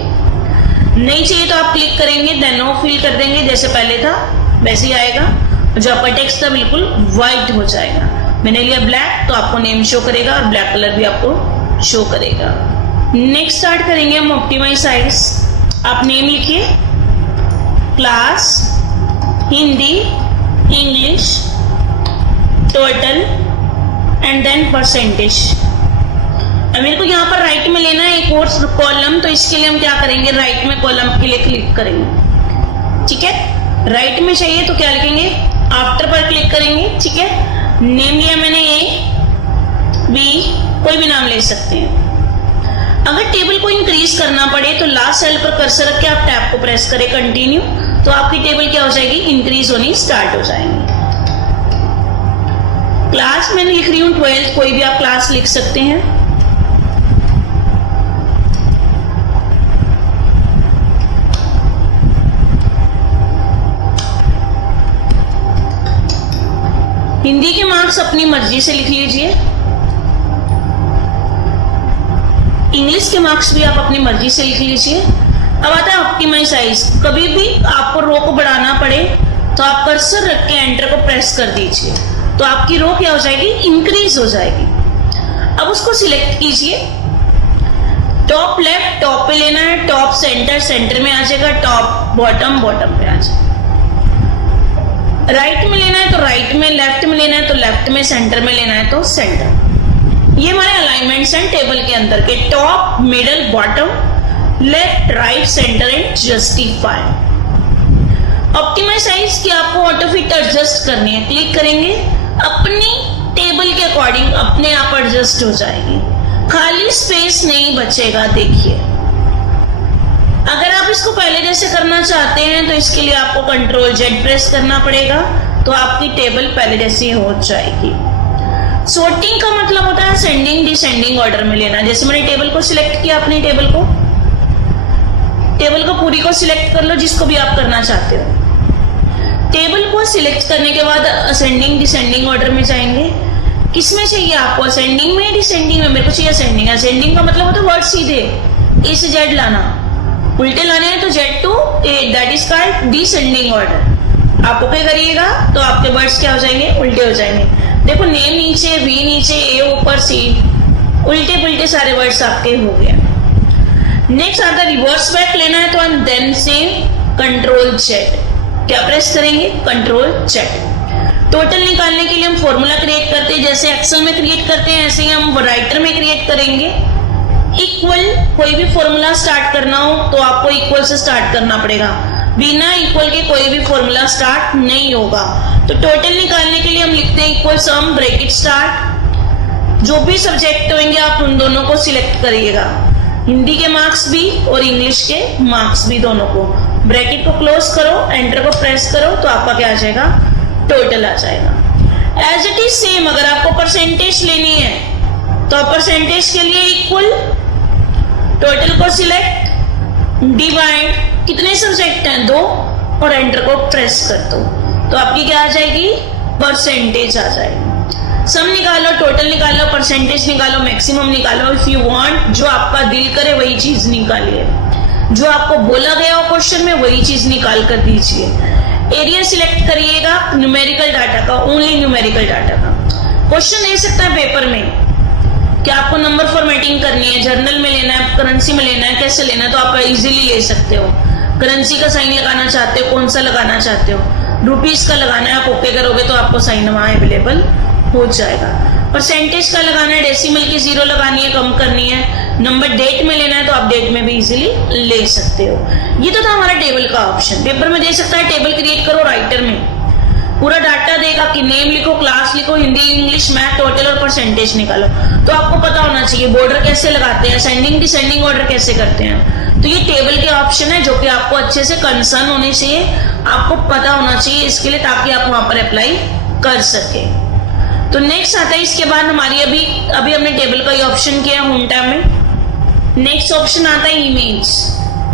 नहीं चाहिए तो आप क्लिक करेंगे देन नो फिल कर देंगे, जैसे पहले था वैसे ही आएगा। जो आपका टेक्स्ट था बिल्कुल व्हाइट हो जाएगा। मैंने लिया ब्लैक तो आपको नेम शो करेगा और ब्लैक कलर भी आपको शो करेगा। नेक्स्ट स्टार्ट करेंगे हम ऑप्टिमाइज साइज। आप नेम लिखिए, class Hindi, English, total and then percentage. अब मेरे को यहाँ पर राइट में लेना है एक और कॉलम, तो इसके लिए हम क्या करेंगे, राइट में कॉलम के लिए क्लिक करेंगे, ठीक है। राइट में चाहिए तो क्या लिखेंगे, आफ्टर पर क्लिक करेंगे, ठीक है। नेम लिया मैंने A, B, कोई भी नाम ले सकते हैं। अगर टेबल को इंक्रीज करना पड़े तो लास्ट सेल पर कर्सर रख के आप टैब को प्रेस करें कंटिन्यू, तो आपकी टेबल क्या हो जाएगी, इंक्रीज होनी स्टार्ट हो जाएंगी। क्लास मैंने लिख रही हूँ 12th, कोई भी आप क्लास लिख सकते हैं। हिंदी के मार्क्स अपनी मर्जी से लिख लीजिए, इंग्लिश के मार्क्स भी आप अपनी मर्जी से लिख लीजिए। अब आता है ऑप्टिमाइज साइज। कभी भी आपको रो को बढ़ाना पड़े तो आप कर्सर रख के एंटर को प्रेस कर दीजिए, तो आपकी रो क्या हो जाएगी, इंक्रीज हो जाएगी। अब उसको सिलेक्ट कीजिए, टॉप लेफ्ट टॉप पे लेना है, टॉप सेंटर सेंटर में आ जाएगा, टॉप बॉटम बॉटम पे आ जाएगा। राइट में लेना है तो राइट में, लेफ्ट में लेना है तो लेफ्ट में, सेंटर में लेना है तो सेंटर। ये हमारे अलाइनमेंट्स हैं टेबल के अंदर के, top middle bottom, left right centre and justify. Optimise size की आपको ऑटो फिट एडजस्ट करनी है, क्लिक करेंगे, अपनी टेबल के अकॉर्डिंग अपने आप एडजस्ट हो जाएगी, खाली स्पेस नहीं बचेगा। देखिए अगर आप इसको पहले जैसे करना चाहते हैं तो इसके लिए आपको कंट्रोल जेड प्रेस करना पड़ेगा, तो आपकी टेबल पहले जैसी हो जाएगी। सॉर्टिंग का मतलब होता है असेंडिंग डिसेंडिंग ऑर्डर में लेना। जैसे मैंने टेबल को सिलेक्ट किया, अपनी टेबल को पूरी को सिलेक्ट कर लो, जिसको भी आप करना चाहते हो। टेबल को सिलेक्ट करने के बाद असेंडिंग डिसेंडिंग ऑर्डर में जाएंगे। किसमें चाहिए आपको, असेंडिंग में डिसेंडिंग में? मेरे को चाहिए असेंडिंग। असेंडिंग का मतलब होता है वर्ड सीधे ए से जेड लाना, उल्टे लाने हैं तो Z to A, that is called descending order. आप ओके करिएगा तो आपके वर्ड्स क्या हो जाएंगे, उल्टे हो जाएंगे। देखो नेम नीचे, वी नीचे, ए ऊपर, सी, उल्टे पुल्टे सारे वर्ड्स आपके हो गए। नेक्स्ट आता है रिवर्स बैक लेना है तो देन से कंट्रोल जेड, क्या प्रेस करेंगे, कंट्रोल जेड। टोटल निकालने के लिए हम फॉर्मूला क्रिएट करते हैं, जैसे एक्सेल में क्रिएट करते हैं ऐसे ही हम राइटर में क्रिएट करेंगे। इक्वल, कोई भी फॉर्मूला स्टार्ट करना हो तो आपको इक्वल से स्टार्ट करना पड़ेगा, बिना इक्वल के कोई भी फॉर्मूला स्टार्ट नहीं होगा। तो टोटल निकालने के लिए हम लिखते हैं इक्वल सम ब्रैकेट स्टार्ट। जो भी सब्जेक्ट होंगे आप उन दोनों को सिलेक्ट करिएगा, हिंदी के मार्क्स भी और इंग्लिश के मार्क्स भी, दोनों को। ब्रैकेट को क्लोज करो, एंटर को प्रेस करो तो आपका क्या आ जाएगा, टोटल आ जाएगा। एज इट इज सेम, अगर आपको परसेंटेज लेनी है तो परसेंटेज के लिए इक्वल, टोटल को सिलेक्ट, डिवाइड, कितने सब्जेक्ट हैं, 2, और एंटर को प्रेस कर दो तो आपकी क्या आ जाएगी, परसेंटेज आ जाएगी। सम निकालो, टोटल निकालो, परसेंटेज निकालो, मैक्सिमम निकालो। इफ यू वांट, जो आपका दिल करे वही चीज निकालिए, जो आपको बोला गया हो क्वेश्चन में वही चीज निकाल कर दीजिए। एरिया सिलेक्ट करिएगा न्यूमेरिकल डाटा का, ओनली न्यूमेरिकल डाटा का। क्वेश्चन ले सकता है पेपर में कि आपको नंबर फॉर्मेटिंग करनी है, जर्नल में लेना है, करेंसी में लेना है, कैसे लेना है, तो आप इजीली ले सकते हो। करेंसी का साइन लगाना चाहते हो, कौन सा लगाना चाहते हो, रुपीस का लगाना है, आप ओके करोगे तो आपको साइन वहां अवेलेबल हो जाएगा। परसेंटेज का लगाना है, डेसिमल की 0 लगानी है, कम करनी है, नंबर डेट में लेना है तो आप डेट में भी इजीली ले सकते हो। ये तो था हमारा टेबल का ऑप्शन। पेपर में दे सकता है टेबल क्रिएट करो, राइटर में पूरा डाटा देगा कि नेम लिखो, क्लास लिखो, हिंदी इंग्लिश मैथ, टोटल और परसेंटेज निकालो। तो आपको पता होना चाहिए बॉर्डर कैसे लगाते हैं, असेंडिंग डिसेंडिंग ऑर्डर कैसे करते हैं। तो ये टेबल के ऑप्शन है जो कि आपको अच्छे से कंसर्न होने चाहिए, आपको पता होना चाहिए इसके लिए, ताकि आप वहां पर अप्लाई कर सके। तो नेक्स्ट आता है, इसके बाद हमारी अभी हमने टेबल का ही ऑप्शन किया होम टैब में। नेक्स्ट ऑप्शन आता है इमेज,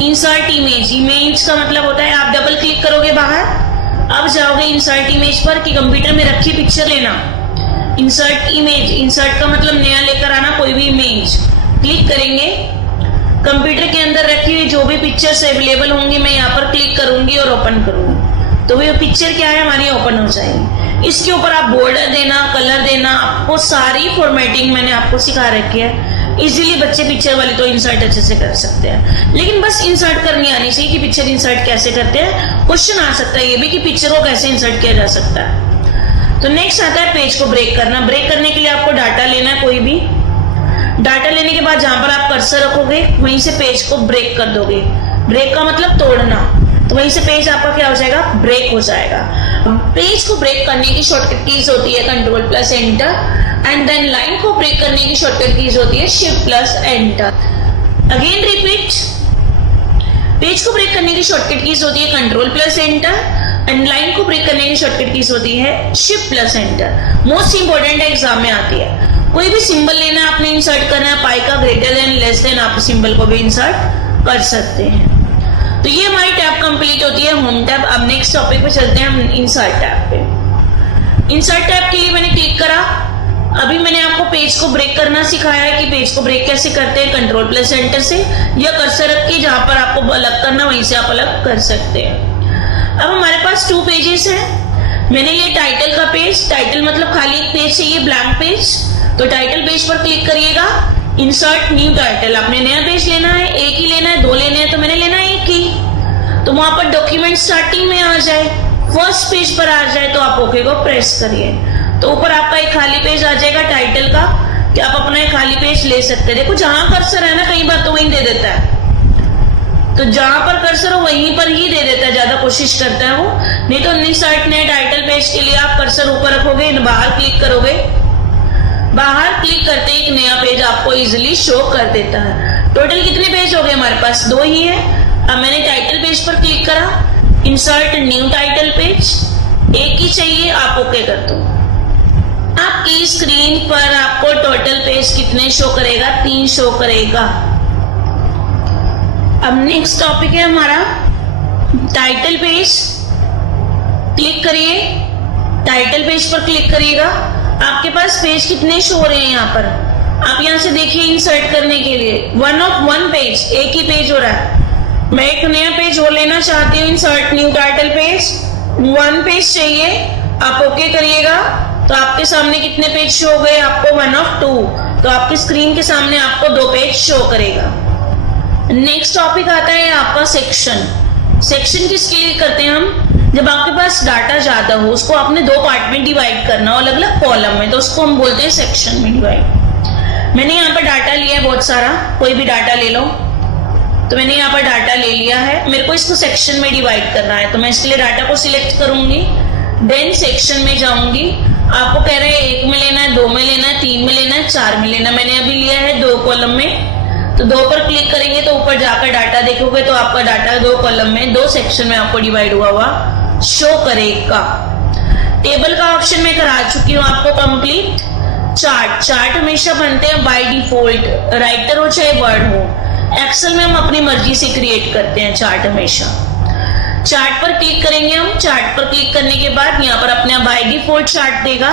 इंसर्ट इमेज। इमेज का मतलब होता है आप डबल क्लिक करोगे बाहर, अब जाओगे इंसर्ट इमेज पर कि कंप्यूटर में रखी पिक्चर लेना, इंसर्ट इमेज। इंसर्ट का मतलब नया लेकर आना, कोई भी इमेज क्लिक करेंगे, कंप्यूटर के अंदर रखी हुई जो भी पिक्चर्स अवेलेबल होंगी मैं यहाँ पर क्लिक करूंगी और ओपन करूंगी तो वो पिक्चर क्या है हमारी ओपन हो जाएगी। इसके ऊपर आप बॉर्डर देना, कलर देना, आपको सारी फॉर्मेटिंग मैंने आपको सिखा रखी है। इजीली बच्चे पिक्चर वाली तो इंसर्ट अच्छे से कर सकते हैं, लेकिन बस इंसर्ट करनी आनी चाहिए कि पिक्चर इंसर्ट कैसे करते हैं। क्वेश्चन आ सकता है ये भी कि पिक्चर को कैसे इंसर्ट किया जा सकता है। तो नेक्स्ट आता है पेज को ब्रेक करना। ब्रेक करने के लिए आपको डाटा लेना है, कोई भी डाटा लेने के बाद जहां पर आप कर्सर रखोगे वहीं से पेज को ब्रेक कर दोगे। ब्रेक का मतलब तोड़ना, तो वहीं से पेज आपका क्या हो जाएगा, ब्रेक हो जाएगा। पेज को ब्रेक करने की शॉर्टकट कीज होती है control plus enter, and then line को ब्रेक करने की शॉर्टकट कीज होती है shift plus enter. Again repeat, page को ब्रेक करने की शॉर्टकट कीज होती है control plus enter, and line को ब्रेक करने की शॉर्टकट कीज होती है shift plus enter. Most important है, एग्जाम में आती है। कोई भी सिंबल लेना है, आपने इंसर्ट करना है, पाई का ग्रेटर देन लेस देन, आप सिंबल को भी इंसर्ट कर सकते हैं। तो ये हमारी टैब कंप्लीट होती है होम टैब। अब नेक्स्ट टॉपिक पे चलते हैं हम इंसर्ट टैब पे। इंसर्ट टैब के लिए मैंने क्लिक करा, अभी मैंने आपको पेज को ब्रेक करना सिखाया है कि पेज को ब्रेक कैसे करते हैं, कंट्रोल प्लस एंटर से, या कर्सर रख के जहां पर आपको अलग करना वहीं से आप अलग कर सकते हैं। अब हमारे पास 2 पेजेस हैं। मैंने लिए टाइटल का पेज, टाइटल मतलब खाली एक पेज चाहिए, ब्लैंक पेज, तो टाइटल पेज पर क्लिक करिएगा। इंसर्ट न्यू टाइटल, आपने नया पेज लेना है, एक ही लेना है, दो लेने हैं, तो मैंने लेना है एक ही। तो वहां पर डॉक्यूमेंट स्टार्टिंग में आ जाए, फर्स्ट पेज पर आ जाए तो आप ओके को प्रेस करिए, तो ऊपर आपका एक खाली पेज आ जाएगा टाइटल का, कि आप अपना एक खाली पेज ले सकते हैं। देखो जहां कर्सर है ना, कई बार तो वहीं दे देता है, तो जहां पर कर्सर हो वहीं पर ही दे देता है, ज्यादा कोशिश करता है वो। नहीं तो इंसर्ट नए टाइटल पेज के लिए आप कर्सर ऊपर रखोगे, बाहर क्लिक करोगे, बाहर क्लिक करते एक नया पेज आपको इजीली शो कर देता है। टोटल कितने पेज हो गए हमारे पास? 2 ही है। अब मैंने टाइटल पेज पर क्लिक करा, इंसर्ट न्यू टाइटल पेज, एक ही चाहिए, आप ओके कर दो। आपकी स्क्रीन पर आपको टोटल पेज कितने शो करेगा? 3 शो करेगा। अब नेक्स्ट टॉपिक है हमारा टाइटल पेज। क्लिक करिए, टाइटल पेज पर क्लिक करिएगा, आपके पास पेज कितने शो हो रहे हैं यहाँ पर आप यहां से देखिए। इंसर्ट करने के लिए 1 of 1 पेज, एक ही पेज हो रहा है। मैं एक नया पेज और लेना चाहती हूँ, insert new title page, 1 page चाहिए, आप ओके करिएगा। तो आपके सामने कितने पेज शो हो गए? आपको 1 of 2, तो आपकी स्क्रीन के सामने आपको 2 पेज शो करेगा। नेक्स्ट टॉपिक आता है आपका सेक्शन। सेक्शन किसके लिए करते हैं हम? जब आपके पास डाटा ज्यादा हो, उसको आपने 2 पार्ट में डिवाइड करना हो, अलग अलग कॉलम में, तो उसको हम बोलते हैं सेक्शन में डिवाइड। मैंने यहाँ पर डाटा लिया है बहुत सारा, कोई भी डाटा ले लो, तो मैंने यहाँ पर डाटा ले लिया है, मेरे को इसको सेक्शन में डिवाइड करना है, तो मैं इसके लिए डाटा को सिलेक्ट करूंगी, देन सेक्शन में जाऊंगी। आपको कह रहे हैं 1 में लेना है, 2 में लेना है, 3 में लेना है, 4 में लेना है। मैंने अभी लिया है 2 कॉलम में, तो 2 पर क्लिक करेंगे तो ऊपर जाकर डाटा देखोगे तो आपका डाटा 2 कॉलम में 2 सेक्शन में आपको डिवाइड हुआ शो करेगा। टेबल का ऑप्शन मैं करा चुकी हूँ आपको कंप्लीट। चार्ट हमेशा बनते हैं बाय डिफॉल्ट, राइटर हो चाहे वर्ड हो। एक्सेल में हम अपनी मर्जी से क्रिएट करते हैं चार्ट हमेशा। चार्ट पर क्लिक करेंगे हम, चार्ट पर क्लिक करने के बाद यहाँ पर अपने बाय डिफॉल्ट चार्ट देगा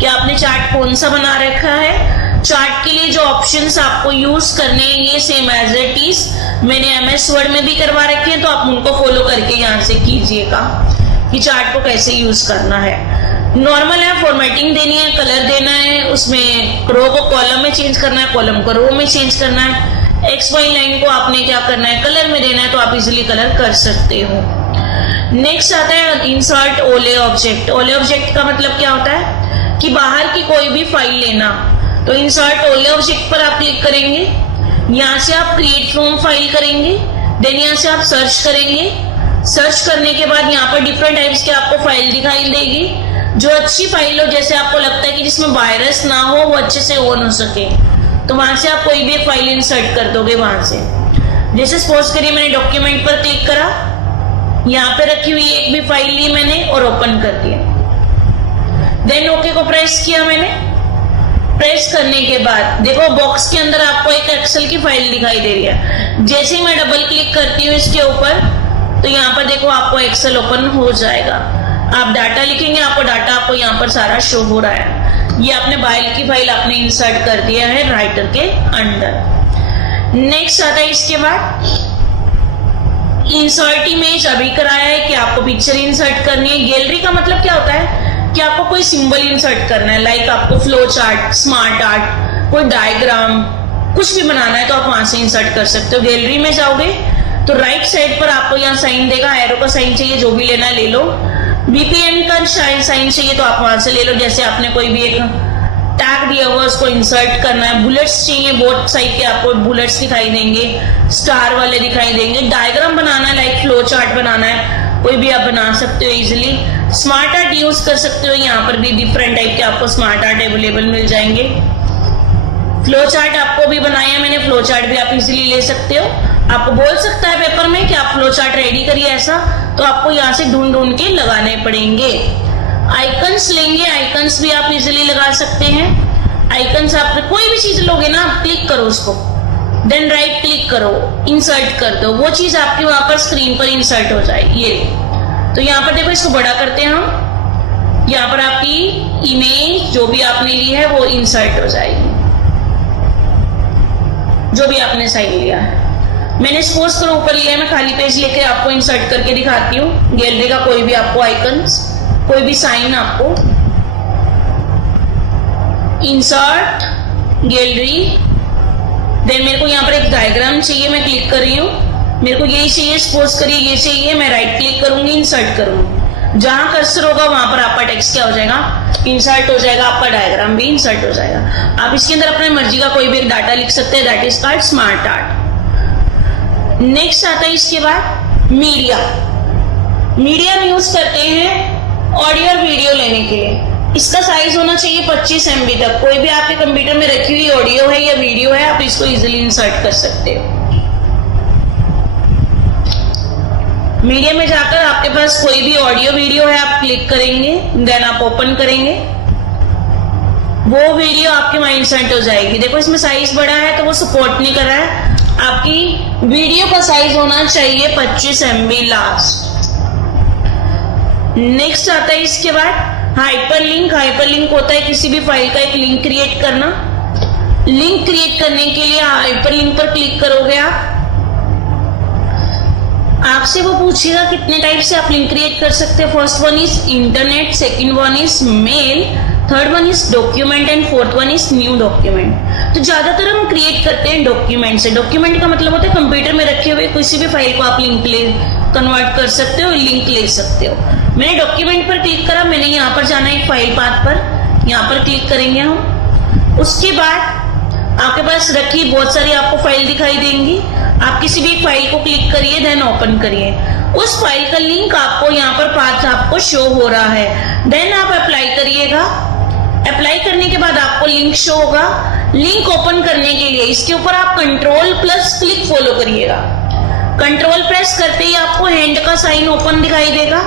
कि आपने चार्ट कौन सा बना रखा है। चार्ट के लिए जो ऑप्शंस आपको यूज करने हैं ये सेम एज इट इज मैंने MS वर्ड में भी करवा रखे हैं, तो आप उनको फॉलो करके यहाँ से कीजिएगा कि चार्ट को कैसे यूज करना है। नॉर्मल है, फॉर्मेटिंग देनी है, कलर देना है, उसमें रो को कॉलम में चेंज करना है, कॉलम को रो में चेंज करना है, XY लाइन को आपने क्या करना है, कलर में देना है, तो आप इजिली कलर कर सकते हो। नेक्स्ट आता है इंसर्ट ओले ऑब्जेक्ट। ओले ऑब्जेक्ट का मतलब क्या होता है कि बाहर की कोई भी फाइल लेना, तो इंसर्ट ओले ऑब्जेक्ट पर आप क्लिक करेंगे, यहाँ से आप क्रिएट फ्रॉम फाइल करेंगे, देन यहाँ से आप सर्च करेंगे। सर्च करने के बाद यहाँ पर डिफरेंट टाइप्स की आपको फाइल दिखाई देगी, जो अच्छी फाइल हो, जैसे आपको लगता है कि जिसमें वायरस ना हो, वो अच्छे से ऑन हो सके, तो वहां से आप कोई भी एक फाइल इंसर्ट कर दोगे वहां से। जैसे सपोज करिए मैंने डॉक्यूमेंट पर क्लिक करा, यहाँ पे रखी हुई एक भी फाइल ली मैंने और ओपन कर दिया, देन ओके को प्रेस किया मैंने। प्रेस करने के बाद देखो बॉक्स के अंदर आपको एक एक्सेल की फाइल दिखाई दे रही है। जैसे ही मैं डबल क्लिक करती हूँ इसके ऊपर, तो यहाँ पर देखो आपको एक्सेल ओपन हो जाएगा। आप डाटा लिखेंगे, आपको डाटा आपको यहाँ पर सारा शो हो रहा है। ये आपने फाइल की फाइल आपने इंसर्ट कर दिया है राइटर के अंदर। नेक्स्ट आता है इसके बाद इंसर्ट इमेज। अभी कराया है कि आपको पिक्चर इंसर्ट करनी है। गैलरी का मतलब क्या होता है कि आपको कोई सिंबल इंसर्ट करना है, लाइक आपको फ्लो चार्ट, स्मार्ट आर्ट, कोई डायग्राम, कुछ भी बनाना है तो आप वहां से इंसर्ट कर सकते हो। गैलरी में जाओगे तो राइट साइड पर आपको यहाँ साइन देगा, एरो का साइन चाहिए, जो भी लेना है ले लो। VPN का साइन चाहिए तो आप वहां से ले लो। जैसे आपने कोई भी एक टैग दिया हुआ उसको इंसर्ट करना है। बुलेट्स चाहिए, बोथ साइड के आपको बुलेट्स दिखाई देंगे, स्टार वाले दिखाई देंगे। डायग्राम बनाना है, लाइक फ्लो चार्ट बनाना है, कोई भी आप बना सकते हो इजिली। स्मार्ट आर्ट यूज कर सकते हो, यहाँ पर भी डिफरेंट टाइप के आपको स्मार्ट आर्ट अवेलेबल मिल जाएंगे। फ्लो चार्ट आपको भी बनाया मैंने, फ्लो चार्ट भी आप इजिली ले सकते हो। आपको बोल सकता है पेपर में कि आप फ्लो चार्ट रेडी करिए ऐसा, तो आपको यहाँ से ढूंढ ढूंढ के लगाने पड़ेंगे। आइकन्स लेंगे, आइकन्स भी आप इजिली लगा सकते हैं। आइकन्स आप कोई भी चीज लोगे ना, आप क्लिक करो उसको, देन राइट क्लिक करो, इंसर्ट कर दो, वो चीज आपकी वहां पर स्क्रीन पर इंसर्ट हो जाएगी। ये तो यहाँ पर देखो, इसको बड़ा करते हैं हम, यहाँ पर आपकी इमेज जो भी आपने ली है वो इंसर्ट हो जाएगी, जो भी आपने साइड लिया है। मैंने सपोज करो ऊपर लिया है, मैं खाली पेज लेके आपको इंसर्ट करके दिखाती हूँ। गैलरी का कोई भी आपको आइकन्स, कोई भी साइन आपको इंसर्ट गैलरी देन मेरे को यहाँ पर एक डायग्राम चाहिए, मैं क्लिक कर रही हूँ, मेरे को यही चाहिए, सपोज करिए ये चाहिए, मैं राइट क्लिक करूंगी, इंसर्ट करूंगी। जहां कर्सर होगा वहां पर आपका टेक्स्ट क्या हो जाएगा, इंसर्ट हो जाएगा, आपका डायग्राम भी इंसर्ट हो जाएगा। आप इसके अंदर अपने मर्जी का कोई भी एक डाटा लिख सकते हैं, that is called smart art. Next आता है इसके बाद मीडिया। मीडिया हम यूज करते हैं ऑडियो और वीडियो लेने के लिए। इसका साइज होना चाहिए 25 MB तक। कोई भी आपके कंप्यूटर में रखी हुई ऑडियो है या वीडियो है, आप इसको इजीली इंसर्ट कर सकते हो। मीडिया में जाकर आपके पास कोई भी ऑडियो वीडियो है, आप क्लिक करेंगे, देन आप ओपन करेंगे, वो वीडियो आपके वहां इंसर्ट हो जाएगी। देखो इसमें साइज बड़ा है तो वो सपोर्ट नहीं कर रहा है। आपकी वीडियो का साइज होना चाहिए 25 MB लास्ट। नेक्स्ट आता है इसके बाद हाइपरलिंक। हाइपरलिंक होता है किसी भी फाइल का एक लिंक क्रिएट करना। लिंक क्रिएट करने के लिए हाइपरलिंक पर क्लिक करोगे आप, आपसे वो पूछेगा कितने टाइप से आप लिंक क्रिएट कर सकते हैं। First one is internet, second one is male, third one is document and fourth one is new document. तो ज्यादातर हम क्रिएट करते हैं डॉक्यूमेंट से। डॉक्यूमेंट का मतलब होता है कंप्यूटर में रखे हुए किसी भी फाइल को आप लिंक ले कन्वर्ट कर सकते हो, लिंक ले सकते हो। मैंने डॉक्यूमेंट पर क्लिक करा, मैंने यहाँ पर जाना है फाइल पाथ पर, यहाँ पर क्लिक करेंगे हम। उसके बाद आपके पास रखी बहुत सारी आपको फाइल दिखाई देंगी। आप किसी भी फाइल को क्लिक करिए, देन ओपन करिए। उस फाइल का लिंक आपको यहाँ पर पाथ आपको शो हो रहा है, देन आप अप्लाई करिएगा। अप्लाई करने के बाद आपको लिंक शो होगा। लिंक ओपन करने के लिए इसके ऊपर आप कंट्रोल प्लस क्लिक फॉलो करिएगा। कंट्रोल प्रेस करते ही आपको हैंड का साइन ओपन दिखाई देगा।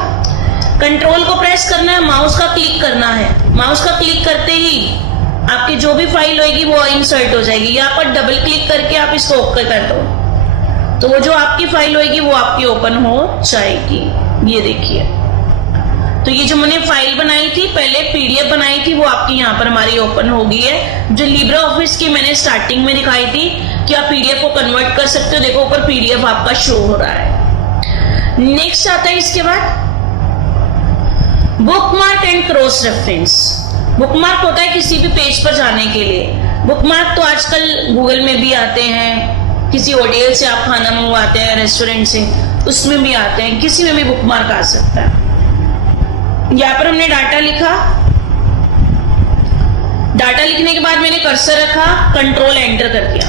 कंट्रोल को प्रेस करना है, माउस का क्लिक करना है। माउस का क्लिक करते ही आपकी जो भी फाइल होगी वो इंसर्ट हो जाएगी। यहाँ पर डबल क्लिक करके आप इसको ओके कर दो तो वो जो आपकी फाइल होगी वो आपकी ओपन हो जाएगी। ये देखिए, तो ये जो मैंने फाइल बनाई थी, पहले PDF बनाई थी, वो आपकी यहाँ पर हमारी ओपन हो गई है। जो लिब्रे ऑफिस की मैंने स्टार्टिंग में दिखाई थी कि आप PDF को कन्वर्ट कर सकते हो, देखो ऊपर PDF आपका शो हो रहा है। नेक्स्ट आता है इसके बाद bookmark and cross reference. Bookmark होता है किसी भी पेज पर जाने के लिए। बुकमार्क तो आजकल गूगल में भी आते हैं, किसी होटल से आप खाना मंगवाते हैं, रेस्टोरेंट से, उसमें भी आते हैं, किसी में भी बुकमार्क आ सकता है। यहाँ पर हमने डाटा लिखा, डाटा लिखने के बाद मैंने कर्सर रखा, कंट्रोल एंटर कर दिया,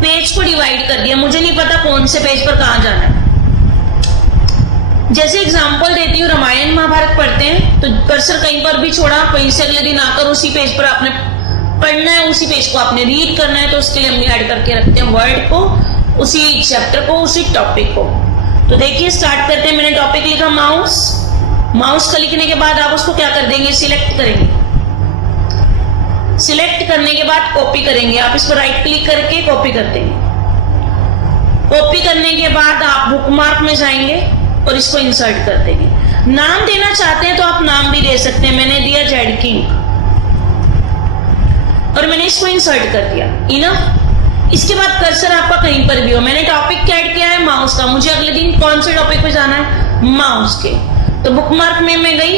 पेज को डिवाइड कर दिया। मुझे नहीं पता कौन से पेज पर कहां जाना है। जैसे एग्जांपल देती हूँ, रामायण महाभारत पढ़ते हैं तो कर्सर कहीं पर भी छोड़ा, कहीं से अगले दिन आकर उसी पेज पर आपने पढ़ना है, उसी पेज को आपने रीड करना है, तो उसके लिए हम ऐड करके रखते हैं वर्ड को, उसी चैप्टर को, उसी टॉपिक को। तो देखिए स्टार्ट करते हैं। मैंने टॉपिक लिखा माउस। माउस का लिखने के बाद आप उसको क्या कर देंगे, सिलेक्ट करेंगे। सिलेक्ट करने के बाद कॉपी करेंगे। आप इस पर राइट क्लिक करके कॉपी कर देंगे। कॉपी करने के बाद आप बुकमार्क में जाएंगे और इसको इंसर्ट कर देंगे। नाम देना चाहते हैं तो आप नाम भी दे सकते हैं। मैंने दिया जेड किंग और मैंने इसको इंसर्ट कर दिया। इनफ। इसके बाद कर्सर आपका कहीं पर भी हो। मैंने टॉपिक क्या ऐड किया है, माउस का। मुझे अगले दिन कौन से टॉपिक पे जाना है, माउस के, तो बुकमार्क में मैं गई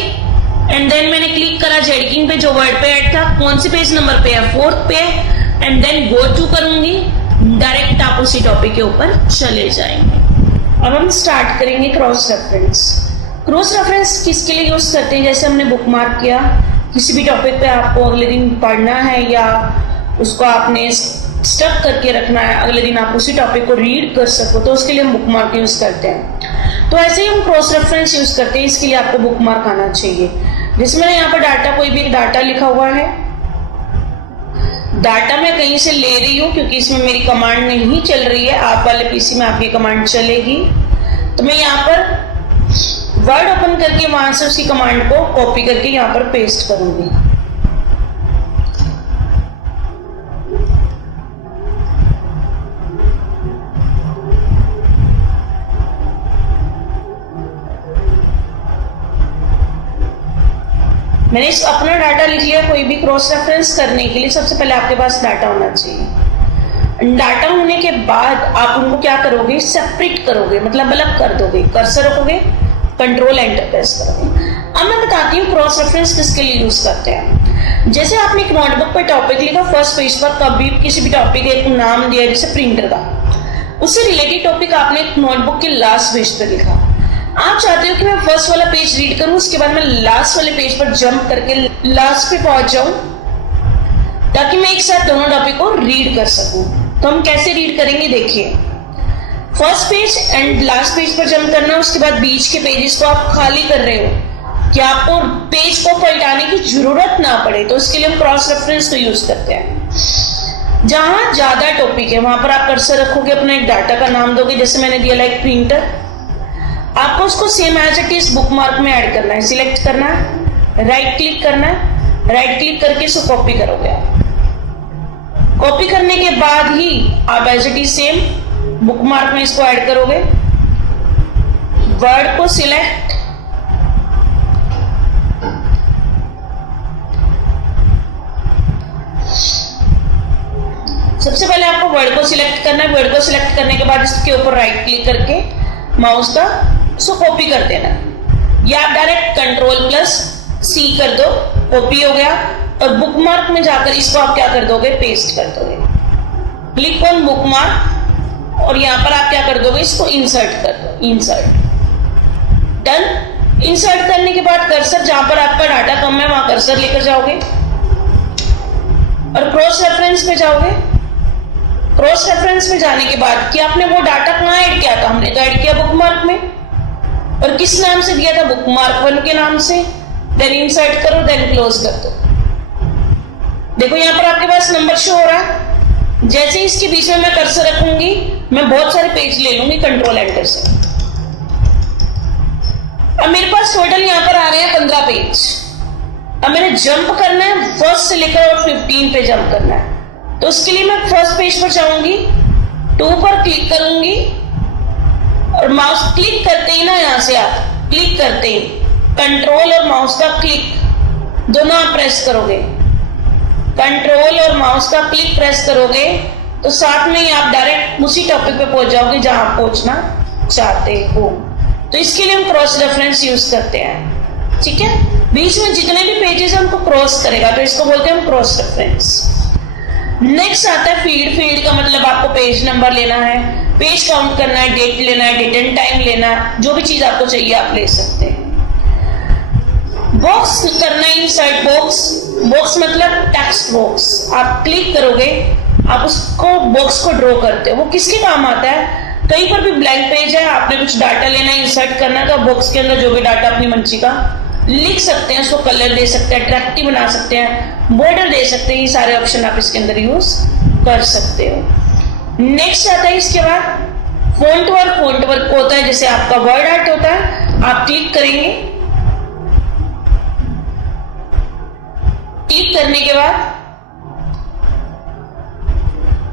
एंड देन मैंने क्लिक करा जेडकिंग पे, जो वर्ड पे ऐड था। कौन से पेज नंबर पे है, 4th पे है, एंड देन गो टू करूंगी। डायरेक्ट आप उसी टॉपिक के ऊपर चले जाएंगे। अब हम स्टार्ट करेंगे क्रॉस रेफरेंस। क्रॉस रेफरेंस किसके लिए यूज करते हैं, जैसे हमने बुकमार्क किया, किसी भी टॉपिक पे आपको अगले दिन पढ़ना है या उसको आपने स्टक करके रखना है, अगले दिन आप उसी टॉपिक को रीड कर सको, तो उसके लिए हम बुकमार्क यूज करते हैं। तो ऐसे ही हम क्रॉस रेफरेंस यूज करते हैं। इसके लिए आपको बुकमार्क आना चाहिए। जिसमें यहाँ पर डाटा, कोई भी डाटा लिखा हुआ है, डाटा मैं कहीं से ले रही हूँ क्योंकि इसमें मेरी कमांड नहीं चल रही है। आप वाले पीसी में आपकी कमांड चलेगी, तो मैं यहाँ पर वर्ड ओपन करके वहां से उसी कमांड को कॉपी करके यहाँ पर पेस्ट करूंगी। मैंने अपना डाटा लिख लिया। कोई भी क्रॉस रेफरेंस करने के लिए सबसे पहले आपके पास डाटा होना चाहिए। डाटा होने के बाद आप उनको क्या करोगे, सेपरेट करोगे, मतलब अलग कर दोगे। कर्सर रखोगे, कंट्रोल एंटर प्रेस करोगे। अब मैं बताती हूँ क्रॉस रेफरेंस किसके लिए यूज करते हैं। जैसे आपने एक नोटबुक पर टॉपिक लिखा, फर्स्ट पेज पर कभी किसी भी टॉपिक का एक नाम दिया जैसे प्रिंटर का, उससे रिलेटेड टॉपिक आपने एक नोटबुक के लास्ट पेज पर लिखा। आप चाहते हो कि मैं फर्स्ट वाला पेज रीड करूं, उसके बाद मैं लास्ट वाले पेज पर जंप करके लास्ट पे पहुंच जाऊं, ताकि मैं एक साथ दोनों टॉपिक को रीड कर सकूं। तो हम कैसे रीड करेंगे, देखिए। First page and last page पर जंप करना, उसके बाद बीच के पेजेस को आप खाली कर रहे हो कि आपको पेज को पलटाने की जरूरत ना पड़े, तो उसके लिए हम क्रॉस रेफरेंस को यूज करते हैं। जहां ज्यादा टॉपिक है वहां पर आप कर्सर रखोगे, अपना एक डाटा का नाम दोगे, जैसे मैंने दिया लाइक प्रिंटर। आपको उसको same as it is bookmark में ऐड करना है, सिलेक्ट करना है, राइट क्लिक करना है, राइट क्लिक करके इसको कॉपी करोगे। कॉपी करने के बाद ही आप as it is same bookmark में इसको ऐड करोगे। वर्ड को सिलेक्ट, सबसे पहले आपको वर्ड को सिलेक्ट करना है। वर्ड को सिलेक्ट करने के बाद इसके ऊपर राइट क्लिक करके माउस का इसको कॉपी कर देना, या आप डायरेक्ट कंट्रोल+C कर दो, कॉपी हो गया। और बुकमार्क में जाकर इसको आप क्या कर दोगे, पेस्ट कर दोगे। क्लिक ऑन बुकमार्क और यहां पर आप क्या कर दोगे, इसको इंसर्ट कर दो, इंसर्ट, डन। इंसर्ट करने के बाद कर्सर जहां पर आपका डाटा कम है वहां कर्सर लेकर जाओगे और क्रॉस रेफरेंस पे जाओगे। क्रॉस रेफरेंस में जाने के बाद कि आपने वो डाटा कहाँ ऐड किया था, हमने तो ऐड किया बुकमार्क में, और किस नाम से दिया था, बुकमार्क 1 के नाम से। देन इंसर्ट करो, देन क्लोज कर दो। देखो यहां पर आपके पास नंबर शो हो रहा है। जैसे इसके बीच में मैं कर्सर रखूंगी, मैं बहुत सारे पेज ले लूंगी कंट्रोल एंटर से। अब मेरे पास टोटल यहां पर आ रहे हैं 15 पेज। अब मैंने जंप करना है, फर्स्ट से लेकर और 15 पे जंप करना है। तो उसके लिए मैं फर्स्ट पेज पर जाऊंगी, 2 पर क्लिक करूंगी और माउस क्लिक करते ही ना, यहां से आप क्लिक करते ही कंट्रोल और माउस का क्लिक दोनों आप प्रेस करोगे। कंट्रोल और माउस का क्लिक प्रेस करोगे तो साथ में ही आप डायरेक्ट उसी टॉपिक पे पहुंच जाओगे जहां आप पहुंचना चाहते हो। तो इसके लिए हम क्रॉस रेफरेंस यूज करते हैं, ठीक है। बीच में जितने भी पेजेस हैं उनको क्रॉस करेगा, तो इसको बोलते हैं हम क्रॉस रेफरेंस। नेक्स्ट आता है फील्ड। फील्ड का मतलब आपको पेज नंबर लेना है, पेज काउंट करना है, डेट लेना है, डेट एंड टाइम लेना, जो भी चीज आपको चाहिए आप ले सकते हैं। बॉक्स करना है, इंसर्ट बॉक्स। बॉक्स मतलब टेक्स्ट बॉक्स। आप क्लिक करोगे, आप उसको बॉक्स को ड्रॉ करते हो। वो किसके काम आता है, कहीं पर भी ब्लैंक पेज है, आपने कुछ डाटा लेना है, इंसर्ट करना है, तो बॉक्स के अंदर जो भी डाटा अपनी मर्जी का लिख सकते हैं, उसको कलर दे सकते हैं, अट्रैक्टिव बना सकते हैं, बॉर्डर दे सकते हैं। ये सारे ऑप्शन आप इसके अंदर यूज कर सकते हो। नेक्स्ट आता है इसके बाद फॉन्ट वर्क। फॉन्ट वर्क होता है जैसे आपका वर्ड आर्ट होता है, आप क्लिक करेंगे, क्लिक करने के बाद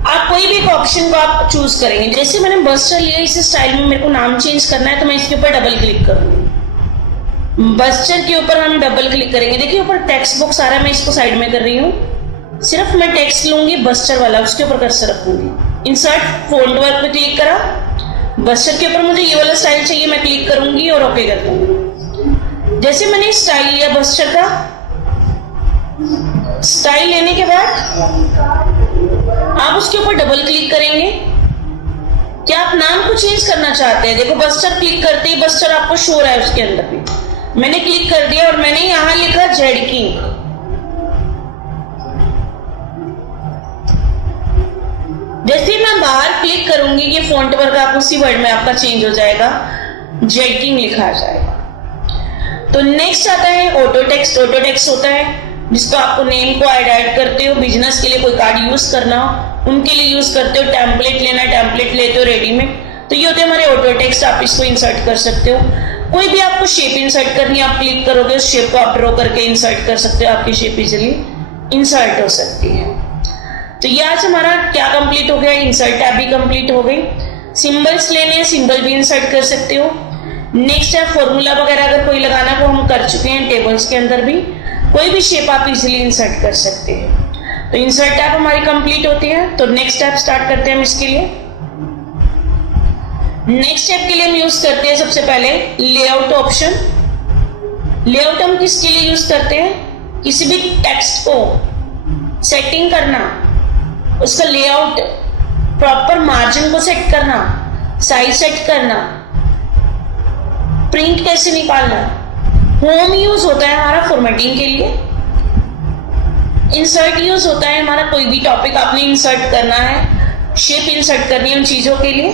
आप कोई भी एक ऑप्शन को आप चूज करेंगे। जैसे मैंने बस्टर लिया, इस स्टाइल में मेरे को नाम चेंज करना है, तो मैं इसके ऊपर डबल क्लिक करूंगी। बस्टर के ऊपर हम डबल क्लिक करेंगे। देखिए ऊपर टेक्स्ट बॉक्स आ रहा है, मैं इसको साइड में कर रही हूँ। सिर्फ मैं टेक्स्ट लूंगी बस्टर वाला, उसके ऊपर कर्सर रखूंगी। इंसर्ट फॉन्ट वर्क पे क्लिक करा, बस्टर के ऊपर मुझे ये वाला स्टाइल चाहिए, मैं क्लिक करूंगी और ओके कर दूंगी। जैसे मैंने स्टाइल लिया बस्टर का, स्टाइल लेने के बाद आप उसके ऊपर डबल क्लिक करेंगे। क्या आप नाम को चेंज करना चाहते हैं, देखो बस्टर क्लिक करते ही बस्टर आपको शो रहा है उसके अंदर भी। मैंने क्लिक कर दिया और मैंने यहां लिखा जेडकिंग। जैसे ही मैं बाहर क्लिक करूंगी, ये फॉन्ट वर्क आप उसी वर्ड में आपका चेंज हो जाएगा, जेडकिंग लिखा आ जाएगा। तो नेक्स्ट आता है ऑटो टेक्स्ट। ऑटो टेक्स्ट होता है जिसको आपको नेम को ऐड करते हो, बिजनेस के लिए कोई कार्ड यूज करना हो उनके लिए यूज करते हो, टेम्पलेट लेना, टेम्पलेट लेते हो रेडीमेड, तो ये होते हैं हमारे ऑटो टेक्स्ट। आप इसको इंसर्ट कर सकते हो। कोई भी आपको शेप इंसर्ट करनी है, आप क्लिक करोगे, उस शेप को आप ड्रॉ करके इंसर्ट कर सकते हो, आपकी शेप इजिली इंसर्ट हो सकती है। तो ये आज हमारा क्या कंप्लीट हो गया, इंसर्ट टैब भी कंप्लीट हो गई। सिंबल्स लेने हैं, सिंबल भी इंसर्ट कर सकते हो। नेक्स्ट है फॉर्मूला वगैरह अगर कोई लगाना वो हम कर चुके हैं, टेबल्स के अंदर भी कोई भी शेप आप इजिली इंसर्ट कर सकते हैं। तो इंसर्ट टैब हमारी कंप्लीट होती है। तो नेक्स्ट टैब स्टार्ट करते हैं हम इसके लिए। नेक्स्ट स्टेप के लिए हम यूज करते हैं सबसे पहले लेआउट ऑप्शन। लेआउट हम किसके लिए यूज करते हैं, किसी भी टेक्स्ट को सेटिंग करना, उसका लेआउट, प्रॉपर मार्जिन को सेट करना, साइज सेट करना, प्रिंट कैसे निकालना। होम यूज होता है हमारा फॉर्मेटिंग के लिए। इंसर्ट यूज होता है हमारा, कोई भी टॉपिक आपने इंसर्ट करना है, शेप इंसर्ट करनी है उन चीजों के लिए।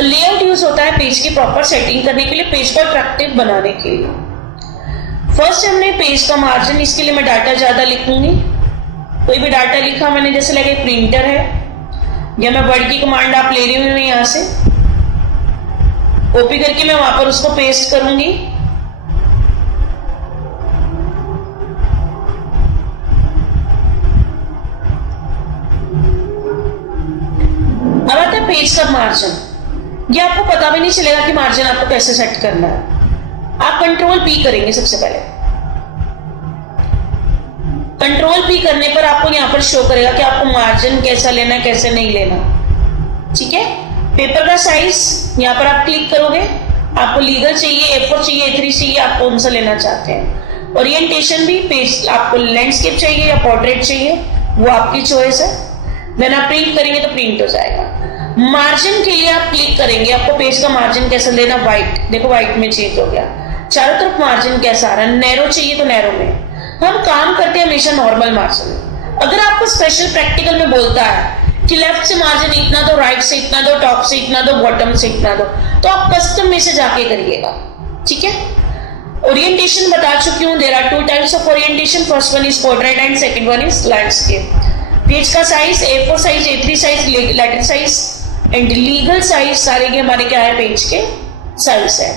लेआउट यूज होता है पेज की प्रॉपर सेटिंग करने के लिए, पेज को अट्रैक्टिव बनाने के लिए। फर्स्ट हमने पेज का मार्जिन, इसके लिए मैं डाटा ज्यादा लिखूंगी। कोई भी डाटा लिखा मैंने, जैसे लगे प्रिंटर है, या मैं वर्ड की कमांड आप ले रही हूँ यहां से, कॉपी करके मैं वहां पर उसको पेस्ट करूंगी। अब आता है पेज का मार्जिन। ये आपको पता भी नहीं चलेगा कि मार्जिन आपको कैसे सेट करना है। आप कंट्रोल पी करेंगे सबसे पहले। कंट्रोल पी करने पर आपको यहां पर शो करेगा कि आपको मार्जिन कैसा लेना है, कैसे नहीं लेना। ठीक है। पेपर का साइज यहां पर आप क्लिक करोगे, आपको लीगल चाहिए, A4 चाहिए, A3 चाहिए, आप कौन सा लेना चाहते हैं। ओरिएंटेशन भी, पेज आपको लैंडस्केप चाहिए या पोर्ट्रेट चाहिए, वो आपकी चॉइस है। देन आप प्रिंट करेंगे तो प्रिंट हो जाएगा। मार्जिन के लिए आप क्लिक करेंगे, आपको पेज का मार्जिन कैसा लेना, व्हाइट, देखो व्हाइट में चेंज हो गया। चारों तरफ मार्जिन कैसा आ रहा है, नैरो चाहिए तो नैरो में। हम काम करते हैं हमेशा नॉर्मल मार्जिन। अगर आपको स्पेशल प्रैक्टिकल में बोलता है कि लेफ्ट से मार्जिन इतना दो, राइट से इतना दो, टॉप से इतना दो, बॉटम से इतना दो, तो आप कस्टम में से जाके करिएगा। ठीक है। ओरिएंटेशन बता चुकी हूं, there are 2 types of orientation, first one is portrait and second one is landscape. Page का size, A4 size, A3 size, letter size and legal size, सारे के हमारे क्या है, पेज के साइज है।